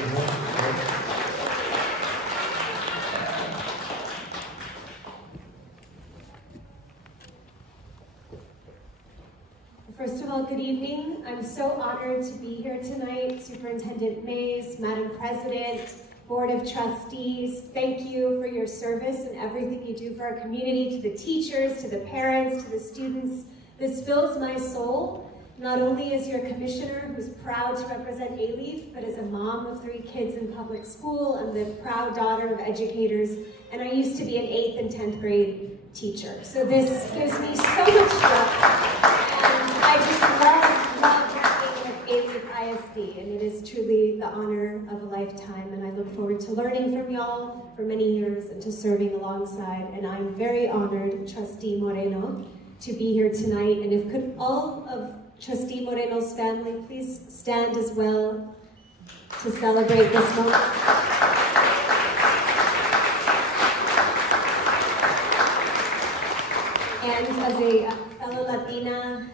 First of all, good evening. I'm so honored to be here tonight. Superintendent Mays, Madam President, Board of Trustees, thank you for your service and everything you do for our community, to the teachers, to the parents, to the students. This fills my soul, not only as your commissioner who's proud to represent Alief, but as a mom of 3 kids in public school and the proud daughter of educators. And I used to be an 8th and 10th grade teacher. So this gives me so much joy. I just love working with Alief ISD, and it is truly the honor of a lifetime, and I look forward to learning from y'all for many years and to serving alongside, and I'm very honored, Trustee Moreno, to be here tonight, and if could all of Trustee Moreno's family please stand as well to celebrate this moment. And as a fellow Latina,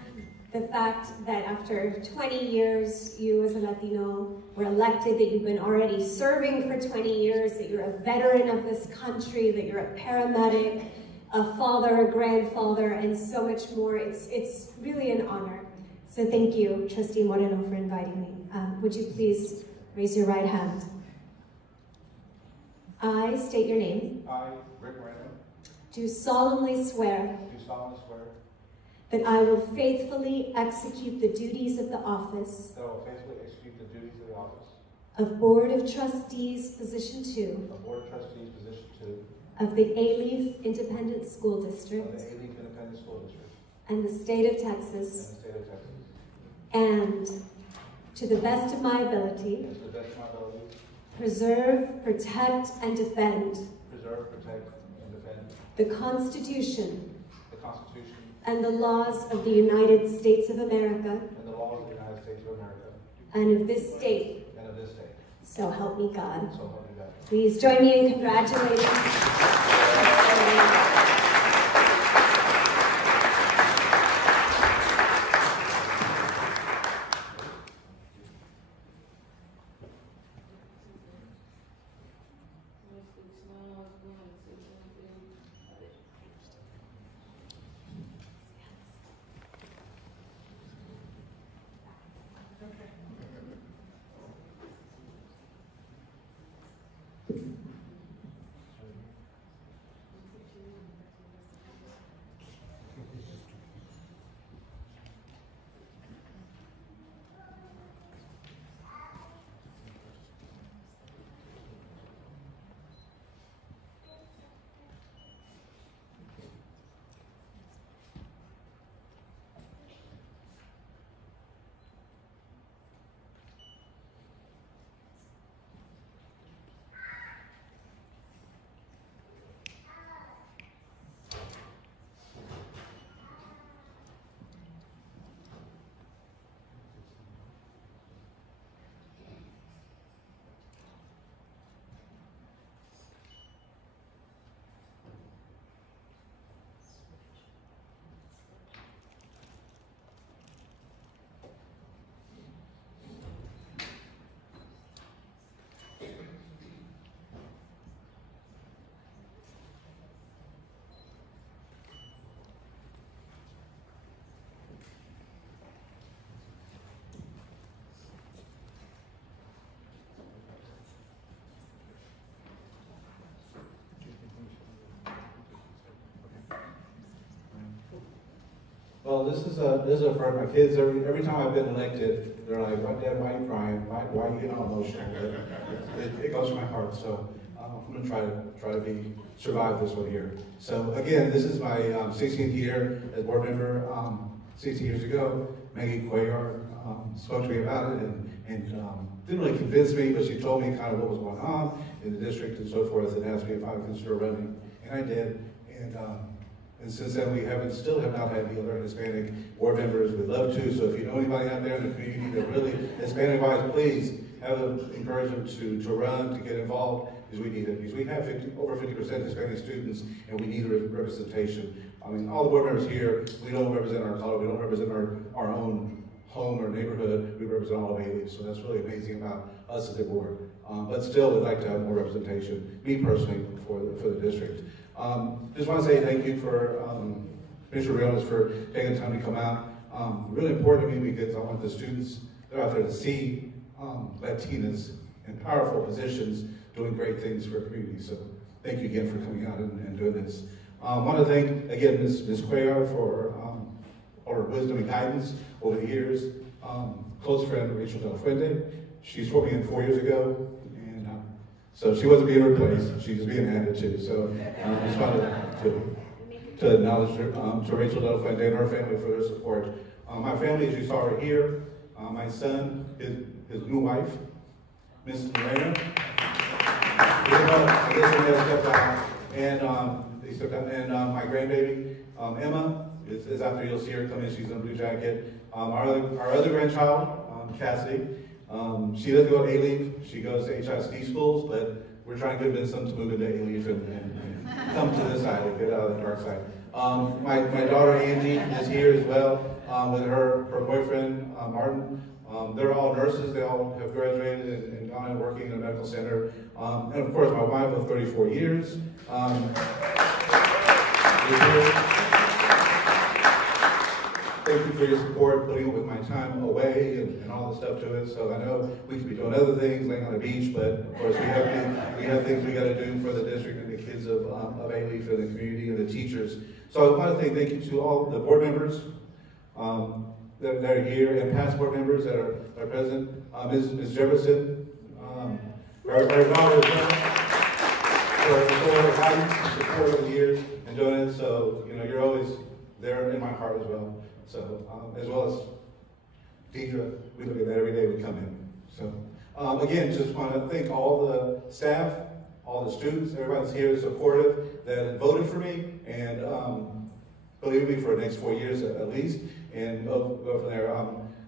the fact that after 20 years, you as a Latino were elected, that you've been already serving for 20 years, that you're a veteran of this country, that you're a paramedic, a father, a grandfather, and so much more. It's really an honor. So thank you, Trustee Moreno, for inviting me. Would you please raise your right hand? I state your name. I, Rick Moreno, Do solemnly swear do solemnly swear that I will faithfully execute the duties of the office that I will faithfully execute the duties of the office of Board of Trustees, Position 2, of Board of Trustees, Position 2, of the Alief Independent School of the District Alief Independent School District, and the State of and Texas, the State of Texas, and to the best of my ability, and to the best of my ability, preserve, protect, and defend preserve, protect, and defend the Constitution the Constitution and the laws of the United States of America and the laws of the United States of America and of this state. and of this state. So help me God. So help me God. Please join me in congratulating. Well, this is for my kids. Every time I've been elected, they're like, "My dad, why are you crying? Why are you getting all emotional?" It goes to my heart. So I'm gonna try to survive this one here. So again, this is my 16th year as board member. 16 years ago, Maggie Cuellar spoke to me about it and didn't really convince me, but she told me kind of what was going on in the district and so forth, and asked me if I would consider running, and I did. And since then, we still have not had the other Hispanic board members. We'd love to. So if you know anybody out there in the community that really Hispanic-wise, please have them, encourage them to run, to get involved, because we need it. Because we have over 50% Hispanic students, and we need representation. I mean, all the board members here, we don't represent our color, we don't represent our own home or neighborhood. We represent all of Alief. So that's really amazing about us as a board. But still, we'd like to have more representation. Me personally, for the district. Just want to say thank you for Commissioner Reynolds for taking the time to come out. Really important to me because I want the students that are out there to see Latinas in powerful positions doing great things for our community. So thank you again for coming out and doing this. I want to thank again Ms. Cuellar for her wisdom and guidance over the years. Close friend Rachel Del Fuente. She swore me in 4 years ago. So she wasn't being replaced, she was being added to. So I just wanted to acknowledge her, to Rachel Del Fuente and her family for their support. My family, as you saw right here, my son, his new wife, Mrs. Moreno. I guess they stepped out. And my grandbaby, Emma, is out there. You'll see her come in, she's in a blue jacket. Our other grandchild, Cassidy. She doesn't go to Alief, she goes to HISD schools, but we're trying to convince them to move into Alief and come to this side and get out of the dark side. My daughter Angie is here as well with her boyfriend Martin. They're all nurses. They all have graduated and gone and working in a medical center. And of course, my wife of 34 years. Thank you for your support, putting up with my time away and all the stuff to it. So I know we could be doing other things, laying on the beach, but of course we have things we got to do for the district and the kids of Alief and the community and the teachers. So I want to say thank you to all the board members that are here and past board members that are present. Ms. Jefferson, our daughter as well, for her guidance and support over the years and doing it. So you're always there in my heart as well. So, as well as Deidre, we look at that every day we come in. So, again, just want to thank all the staff, all the students, everybody that's here, supportive, that voted for me, and believe me, for the next 4 years at least, and go from there.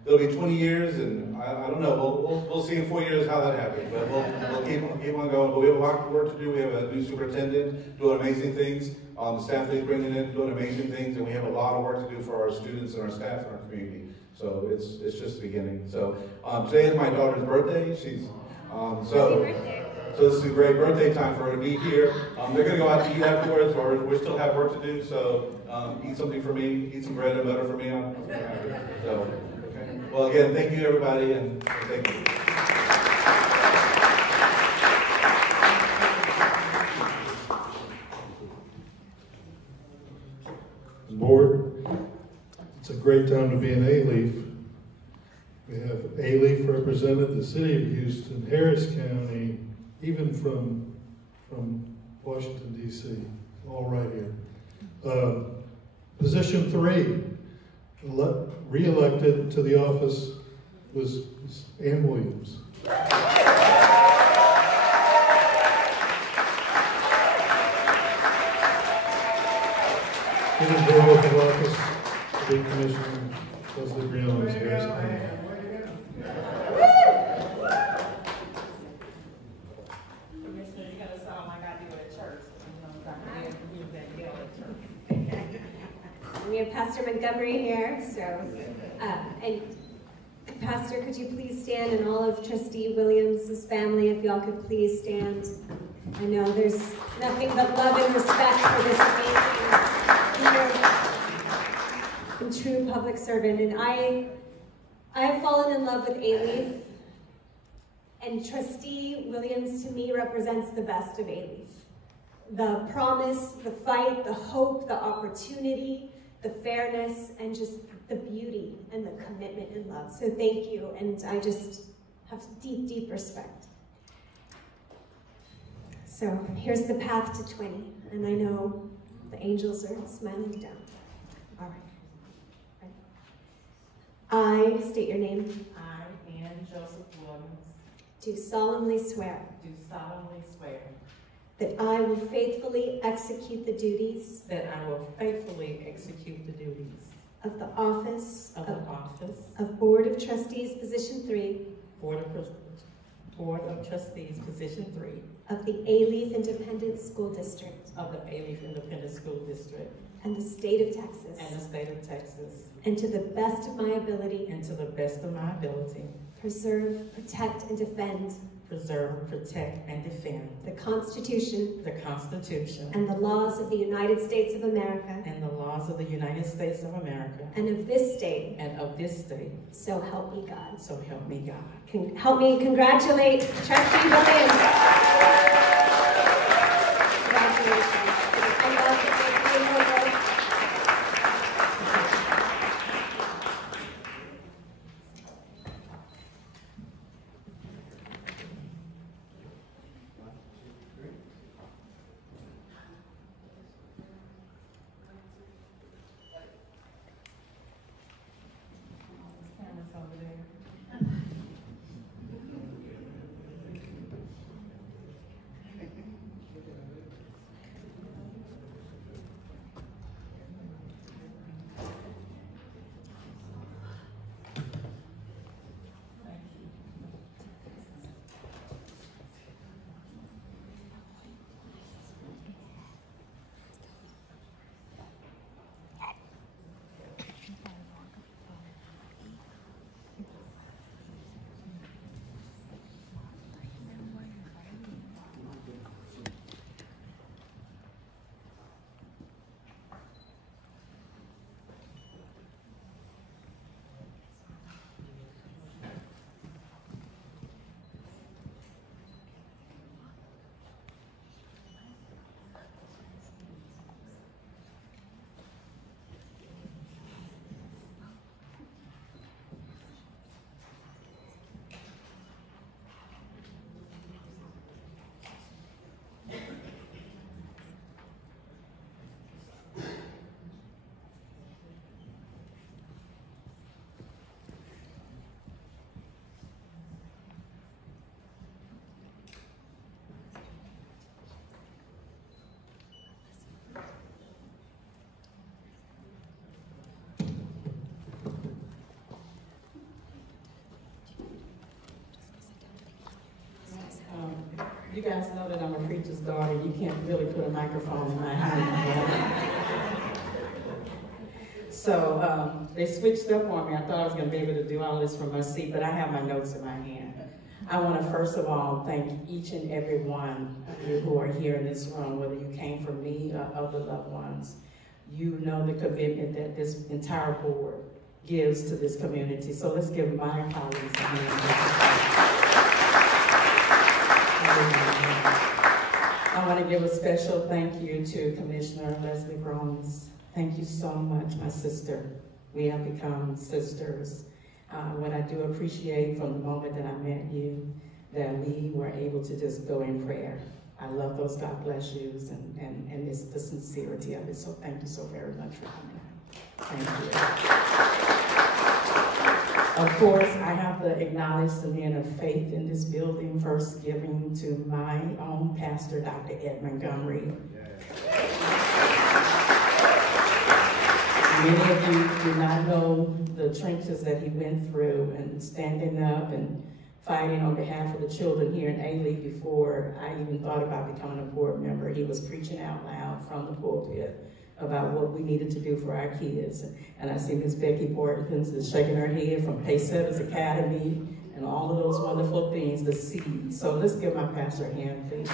It'll be 20 years, and I don't know, we'll see in 4 years how that happens, but we'll keep on going. But we have a lot of work to do. We have a new superintendent doing amazing things. Staff is bringing in, doing amazing things, and we have a lot of work to do for our students and our staff and our community. So it's just the beginning. So today is my daughter's birthday. She's so this is a great birthday time for her to be here. They're going to go out to eat afterwards, or we still have work to do. So eat something for me, eat some bread and butter for me. I'm happy. So okay. Well, again, thank you everybody, and thank you. Board, it's a great time to be in Alief. We have Alief represented, the city of Houston, Harris County, even from Washington, D.C., all right here. Position 3, re-elected to the office was Ann Williams. In the oath of office, State Commissioner Leslie Brianna is Harris County. Commissioner, you're gonna sound like I do at church. We have Pastor Montgomery here, so, and Pastor, could you please stand, and all of Trustee Williams' family, if y'all could please stand. I know there's nothing but love and respect for this amazing leader and true public servant, and I have fallen in love with Alief, and Trustee Williams to me represents the best of Alief. The promise, the fight, the hope, the opportunity, the fairness, and just the beauty and the commitment and love. So thank you, and I just have deep, deep respect. So here's the path to 20, and I know the angels are smiling down. All right. I state your name. I, Ann Joseph Williams, Do solemnly swear that I will faithfully execute the duties of the office of Board of Trustees, Position 3 Board of Trustees, Position 3 of the Alief Independent School District of the Alief Independent School District and the State of Texas, and to the best of my ability, preserve, protect, and defend the Constitution and the laws of the United States of America and of this state. So help me God. Help me congratulate Trustee Williams. Congratulations. I love the You guys know that I'm a preacher's daughter. You can't really put a microphone in my hand. So they switched up on me. I thought I was going to be able to do all this from my seat, but I have my notes in my hand. I want to first of all thank each and every one of you who are here in this room, whether you came from me or other loved ones. You know the commitment that this entire board gives to this community. So let's give my colleagues a hand. I want to give a special thank you to Commissioner Leslie Grones. Thank you so much, my sister. We have become sisters. What I do appreciate from the moment that I met you, that we were able to just go in prayer. I love those God bless yous and it's the sincerity of it. So thank you so very much for coming. Thank you. Of course, I have to acknowledge the men of faith in this building, first giving to my own pastor, Dr. Ed Montgomery. Many of you do not know the trenches that he went through and standing up and fighting on behalf of the children here in Alief before I even thought about becoming a board member. He was preaching out loud from the pulpit about what we needed to do for our kids. And I see Miss Becky Borkins is shaking her head from Paysetters Academy and all of those wonderful things, the seed. So let's give my pastor a hand, please.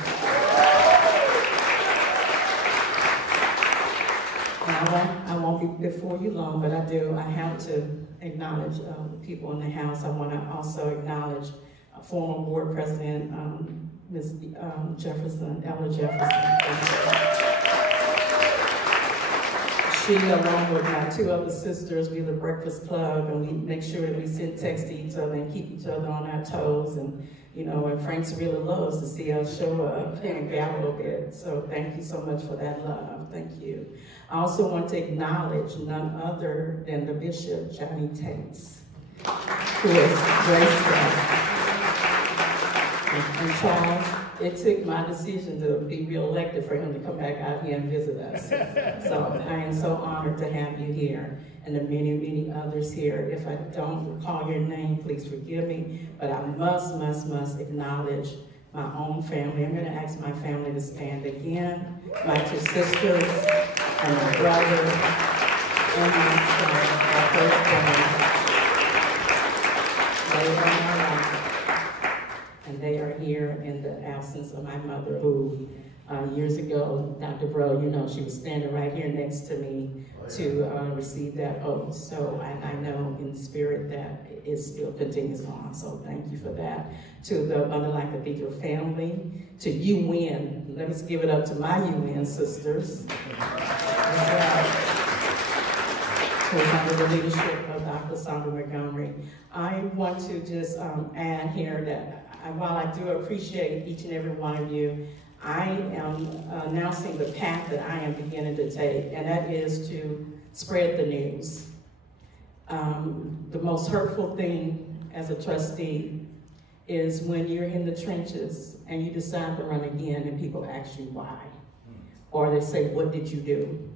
I won't be before you long, but I have to acknowledge the people in the house. I want to also acknowledge former board president, Ms. Jefferson, Ella Jefferson. She, along with my two other sisters, we're the Breakfast Club, and we make sure that we send text to each other and keep each other on our toes. And you know, and Frank's really loves to see us show up and gab a bit. So thank you so much for that love. Thank you. I also want to acknowledge none other than the Bishop, Johnny Tates, who has graced us. And Charles, it took my decision to be reelected for him to come back out here and visit us. So I am so honored to have you here, and the many, many others here. If I don't recall your name, please forgive me, but I must acknowledge my own family. I'm going to ask my family to stand again. My two sisters and my brother and my son, my firstborn. They are my life. And they are here in the absence of my mother, who years ago, Dr. Bro, you know, she was standing right here next to me to receive that oath. So I know in spirit that it still continues on. So thank you for that. To the Underline Cathedral family, to UN, let us give it up to my UN sisters. Who is under the leadership of Dr. Sandra Montgomery. I want to just add here that while I do appreciate each and every one of you, I am announcing the path that I am beginning to take, and that is to spread the news. The most hurtful thing as a trustee is when you're in the trenches and you decide to run again and people ask you why. Or they say, what did you do?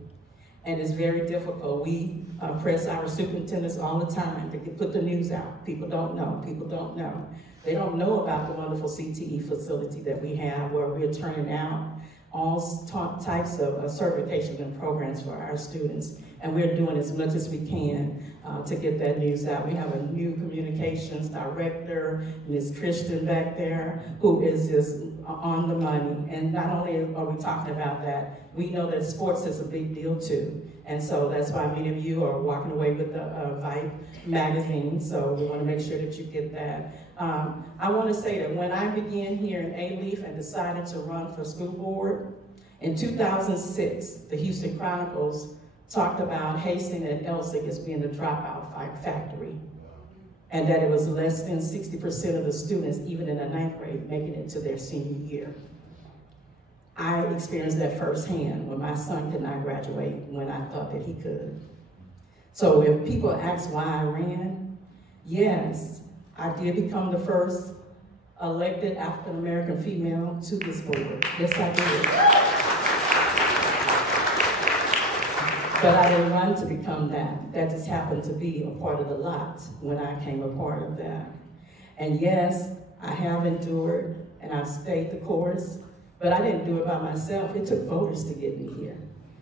And it's very difficult. We press our superintendents all the time to put the news out. People don't know, people don't know. They don't know about the wonderful CTE facility that we have, where we're turning out all types of certification and programs for our students. And we're doing as much as we can to get that news out. We have a new communications director, Ms. Christian back there, who is just on the money. And not only are we talking about that, we know that sports is a big deal too. And so that's why many of you are walking away with the Vibe magazine. So we want to make sure that you get that. I want to say that when I began here in Alief and decided to run for school board, in 2006, the Houston Chronicles talked about Hastings and Elsig as being the dropout factory, and that it was less than 60% of the students, even in the 9th grade, making it to their senior year. I experienced that firsthand when my son could not graduate when I thought that he could. So if people ask why I ran, yes, I did become the first elected African-American female to this board. Yes, I did. But I didn't run to become that. That just happened to be a part of the lot when I came a part of that. And yes, I have endured and I stayed the course, but I didn't do it by myself. It took voters to get me here.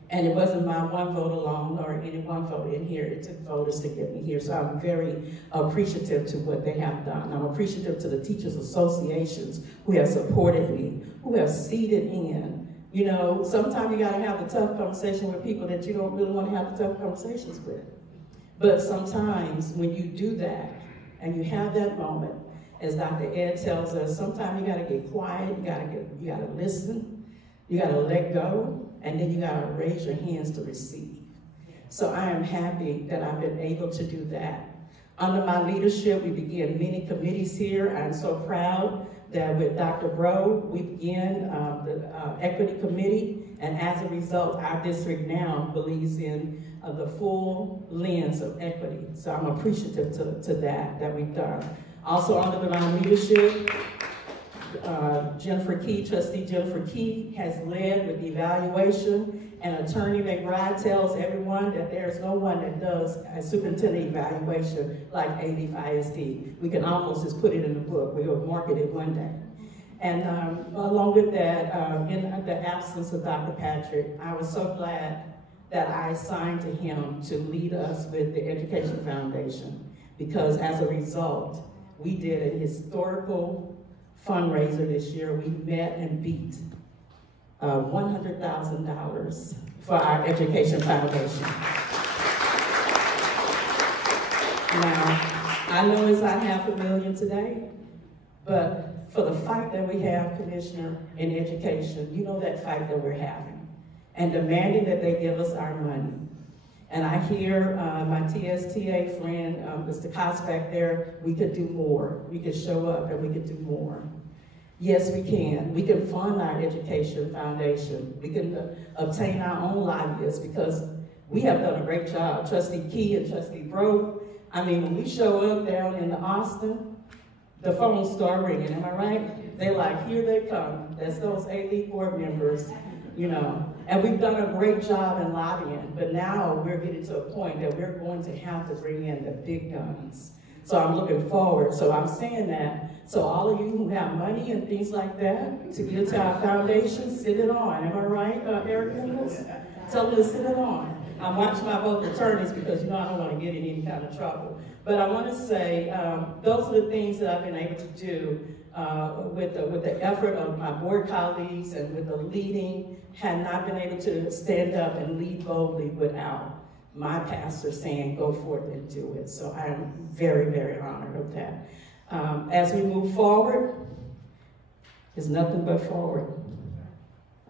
And it wasn't my one vote alone or any one vote in here. It took voters to get me here. So I'm very appreciative to what they have done. I'm appreciative to the teachers' associations who have supported me, who have seeded in. You know, sometimes you gotta have the tough conversation with people that you don't really want to have the tough conversations with. But sometimes when you do that and you have that moment, as Dr. Ed tells us, sometimes you gotta get quiet, you gotta listen, you gotta let go, and then you gotta raise your hands to receive. So I am happy that I've been able to do that. Under my leadership, we began many committees here. I'm so proud that with Dr. Bro, we began the Equity Committee, and as a result, our district now believes in the full lens of equity. So I'm appreciative to that we've done. Also under my leadership, Trustee Jennifer Key has led with evaluation, and Attorney McBride tells everyone that there's no one that does a superintendent evaluation like Alief ISD. We can almost just put it in the book. We will market it one day. And along with that, in the absence of Dr. Patrick, I was so glad that I assigned to him to lead us with the Education Foundation, because as a result, we did a historical fundraiser this year. We met and beat $100,000 for our Education Foundation. Now, I know it's not $500,000 today, but for the fight that we have, Commissioner, in education, you know that fight that we're having, and demanding that they give us our money. And I hear my TSTA friend, Mr. Cox back there, we could do more. We could show up and we could do more. Yes, we can. We can fund our Education Foundation. We can obtain our own lobbyists, because we have done a great job. Trustee Key and Trustee Bro, I mean, when we show up down in Austin, the phones start ringing, am I right? They're like, here they come. That's those Alief board members, you know. And we've done a great job in lobbying, but now we're getting to a point that we're going to have to bring in the big guns. So I'm looking forward. So I'm saying that, so all of you who have money and things like that to give to our foundation, sit it on. Am I right, Eric Nichols? Tell them to sit it on. I'm watching my both attorneys because, you know, I don't want to get in any kind of trouble. But I want to say, those are the things that I've been able to do with the effort of my board colleagues and with the leading. Had not been able to stand up and lead boldly without my pastor saying, go forth and do it. So I'm very, very honored of that. As we move forward, there's nothing but forward.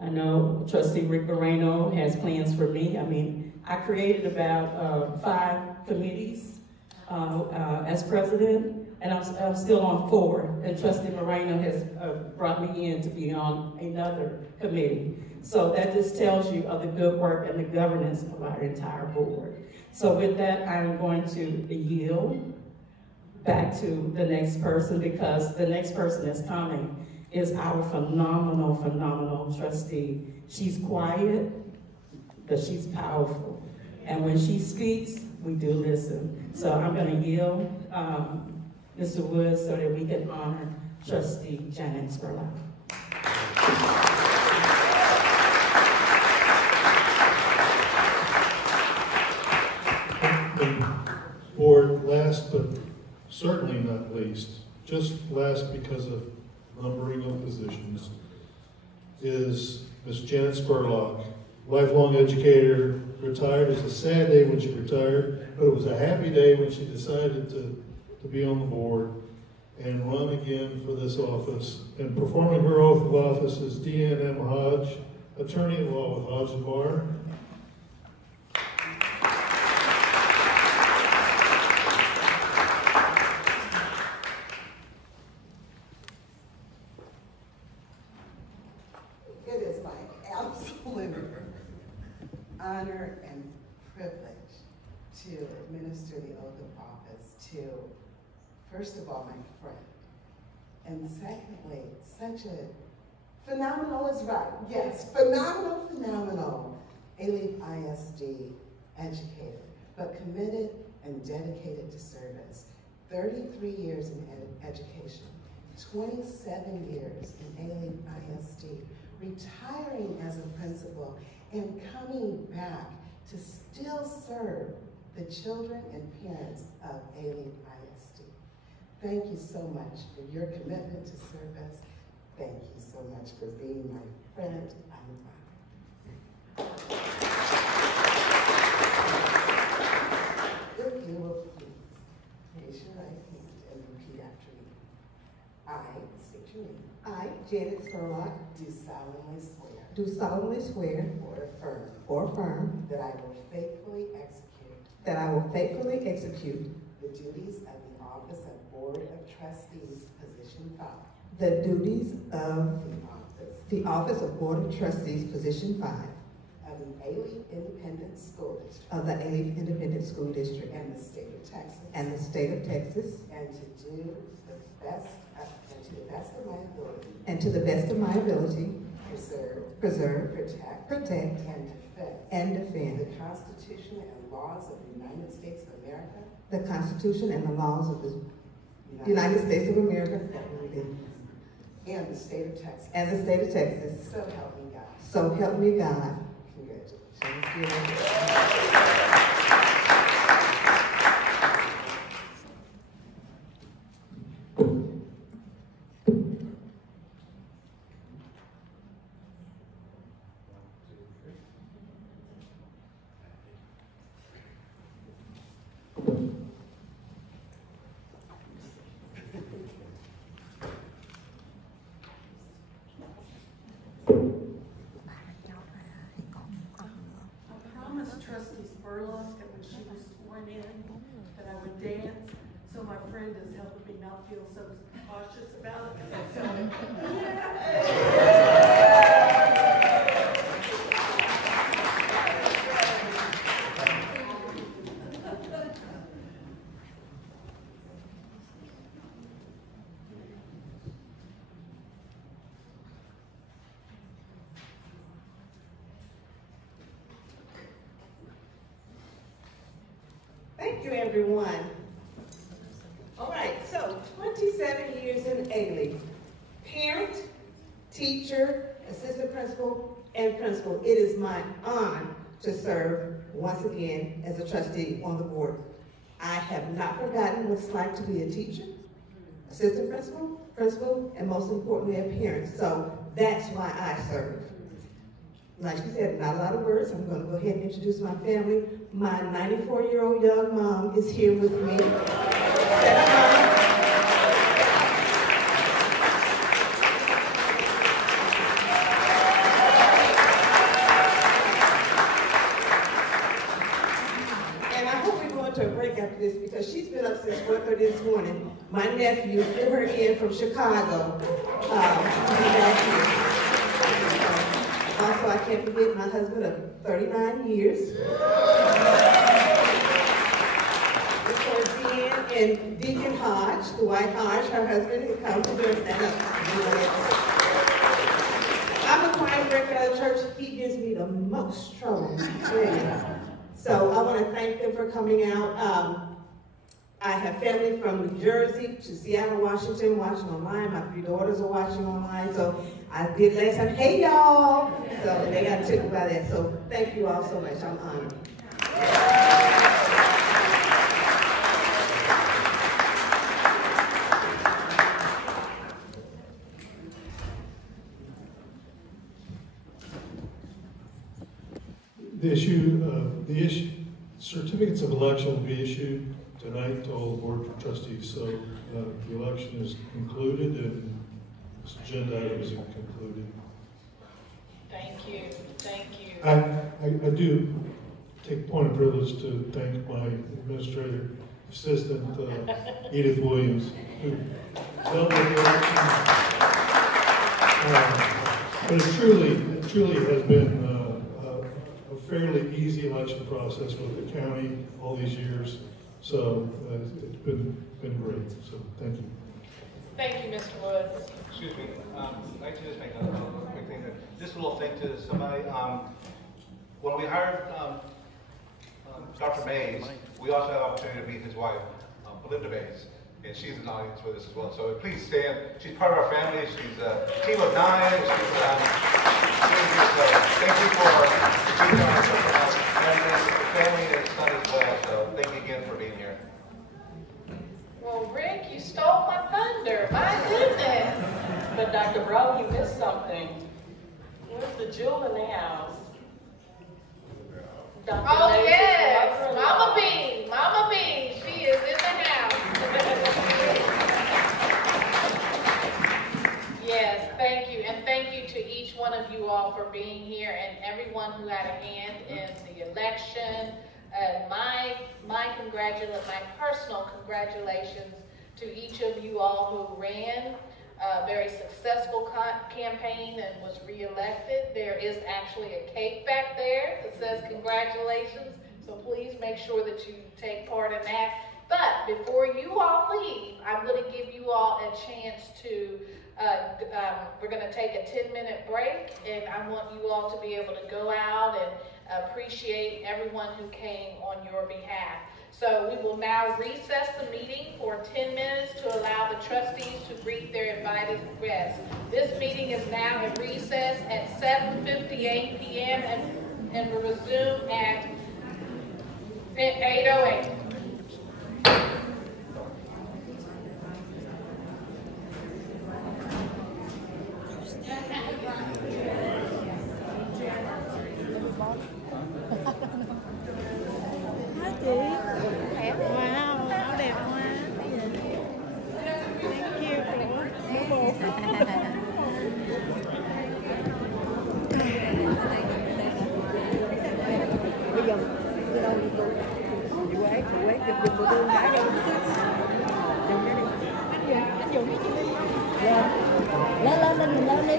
I know Trustee Rick Moreno has plans for me. I mean, I created about 5 committees as president, and I'm still on 4. And Trustee Moreno has brought me in to be on another committee. So that just tells you of the good work and the governance of our entire board. So with that, I'm going to yield back to the next person, because the next person that's coming is our phenomenal, phenomenal trustee. She's quiet, but she's powerful. And when she speaks, we do listen. So I'm gonna yield Mr. Woods so that we can honor Trustee Janet Spurlock. Board, last but certainly not least, just last because of numbering of positions, is Ms. Janet Spurlock, lifelong educator, retired. It was a sad day when she retired, but it was a happy day when she decided to be on the board and run again for this office. And performing her oath of office is Deanne M. Hodge, attorney at law with Hodge & Barr. It is my absolute honor and privilege to administer the oath of office to, first of all, my friend, and secondly, such a phenomenal is right, yes, phenomenal Alief ISD educator, but committed and dedicated to service. 33 years in education, 27 years in Alief ISD, retiring as a principal, and coming back to still serve the children and parents of Alief ISD. Thank you so much for your commitment to service. Thank you so much for being my friend. I'm honored. If you will please raise your right hand and repeat after me. I, state your name. I, Janet Spurlock, Do solemnly swear. do solemnly swear Or affirm. or affirm That I will faithfully execute. that I will faithfully execute The duties of the office of Board of Trustees, Position 5. the duties of the office of Board of Trustees, Position 5 Of the Alief Independent School District. of the Alief Independent School District And the state of Texas. and the state of Texas, And to do the best, and to the best of my ability. and to the best of my ability, Preserve. protect, And defend. and defend The Constitution and laws of the United States of America. the Constitution and the laws of the United States of America And the state of Texas. and the state of Texas. So help me God. So help me God. Congratulations. Trustee Spurlock that when she was sworn in that I would dance, so my friend is helping me not feel so cautious about it. Thank you, everyone. All right, so 27 years in Alief. Parent, teacher, assistant principal, and principal. It is my honor to serve once again as a trustee on the board. I have not forgotten what it's like to be a teacher, assistant principal, and most importantly, a parent. So that's why I serve. Like she said, not a lot of words. I'm going to go ahead and introduce my family. My 94-year-old young mom is here with me. And I hope we go into a break after this because she's been up since 4:30 this morning. My nephew flew her in from Chicago to be back here. Also, I can't forget my husband of 39 years. Before Dean and Deacon Hodge, Dwight Hodge, her husband, who come to do a stand up. I'm a choir director at the church. He gives me the most trouble. So I want to thank them for coming out. I have family from New Jersey to Seattle, Washington, watching online. My 3 daughters are watching online. So I did last time, hey y'all. So they got tickled by that. So thank you all so much. I'm honored. The certificates of election will be issued tonight to all the board of trustees. So the election is concluded and this agenda item is concluded. Thank you. Thank you. I do take point of privilege to thank my administrator assistant, Edith Williams, who dealt with the election. But it truly has been a fairly easy election process with the county all these years. So it's been great. So thank you. Thank you, Mr. Woods. Excuse me. I'd like to just make a quick thing. Just a little thing to somebody. When we hired Dr. Mays, we also had the opportunity to meet his wife, Belinda Mays. and she's in the audience with us as well. So please stand. She's part of our family. She's a team of 9. She's thank you for being on our family and son as well. So thank you again for being here. Well, Rick, you stole my thunder. My goodness. But Dr. Bro, you missed something. Where's the jewel in the house? Dr. Oh, Lazy's yes. mother-in-law. Mama B. Mama B. She is in the house. Yes, thank you. And thank you to each one of you all for being here and everyone who had a hand in the election. My personal congratulations to each of you all who ran a very successful campaign and was reelected. There is actually a cake back there that says congratulations, so please make sure that you take part in that. But before you all leave, I'm going to give you all a chance to, we're going to take a 10-minute break, and I want you all to be able to go out and appreciate everyone who came on your behalf. So we will now recess the meeting for 10 minutes to allow the trustees to greet their invited guests. This meeting is now in recess at 7:58 p.m. and will resume at 8:08. Wow, áo đẹp quá. Thank you for bố. Bây giờ đi đâu đi cô? Đi quán giùm cô tương cái đi. Dùng cái đi. Cách dùng cái gì đi. Lên đi.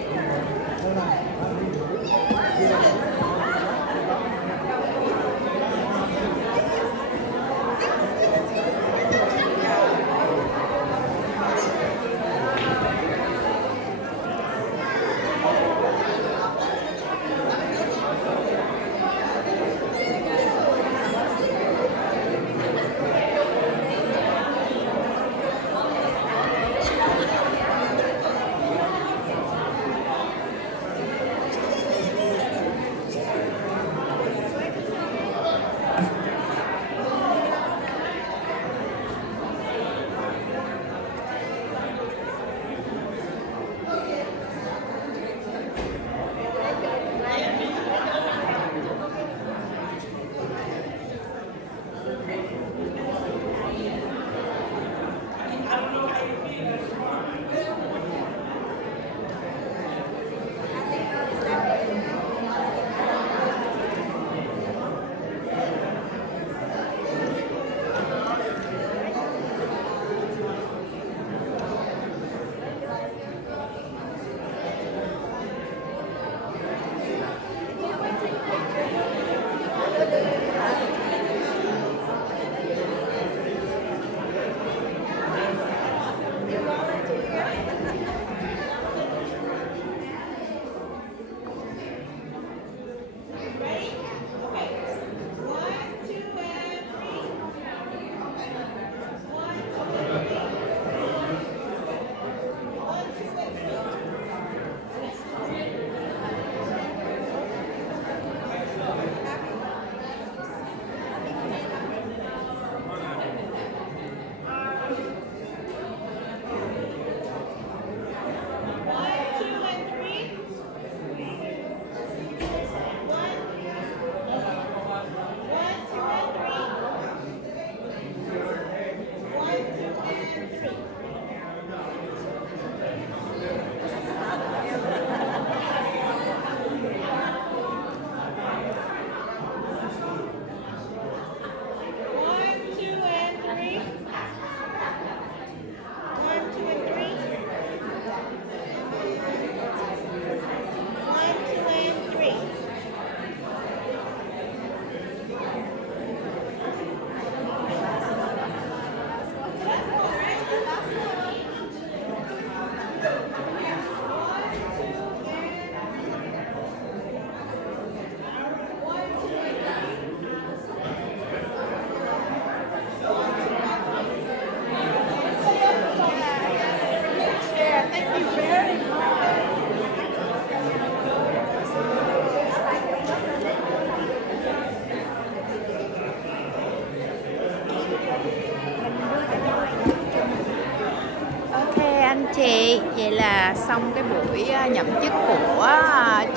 chị. Vậy là xong cái buổi nhậm chức của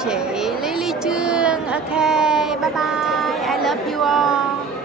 chị Lily Trương. Ok, bye bye. I love you all.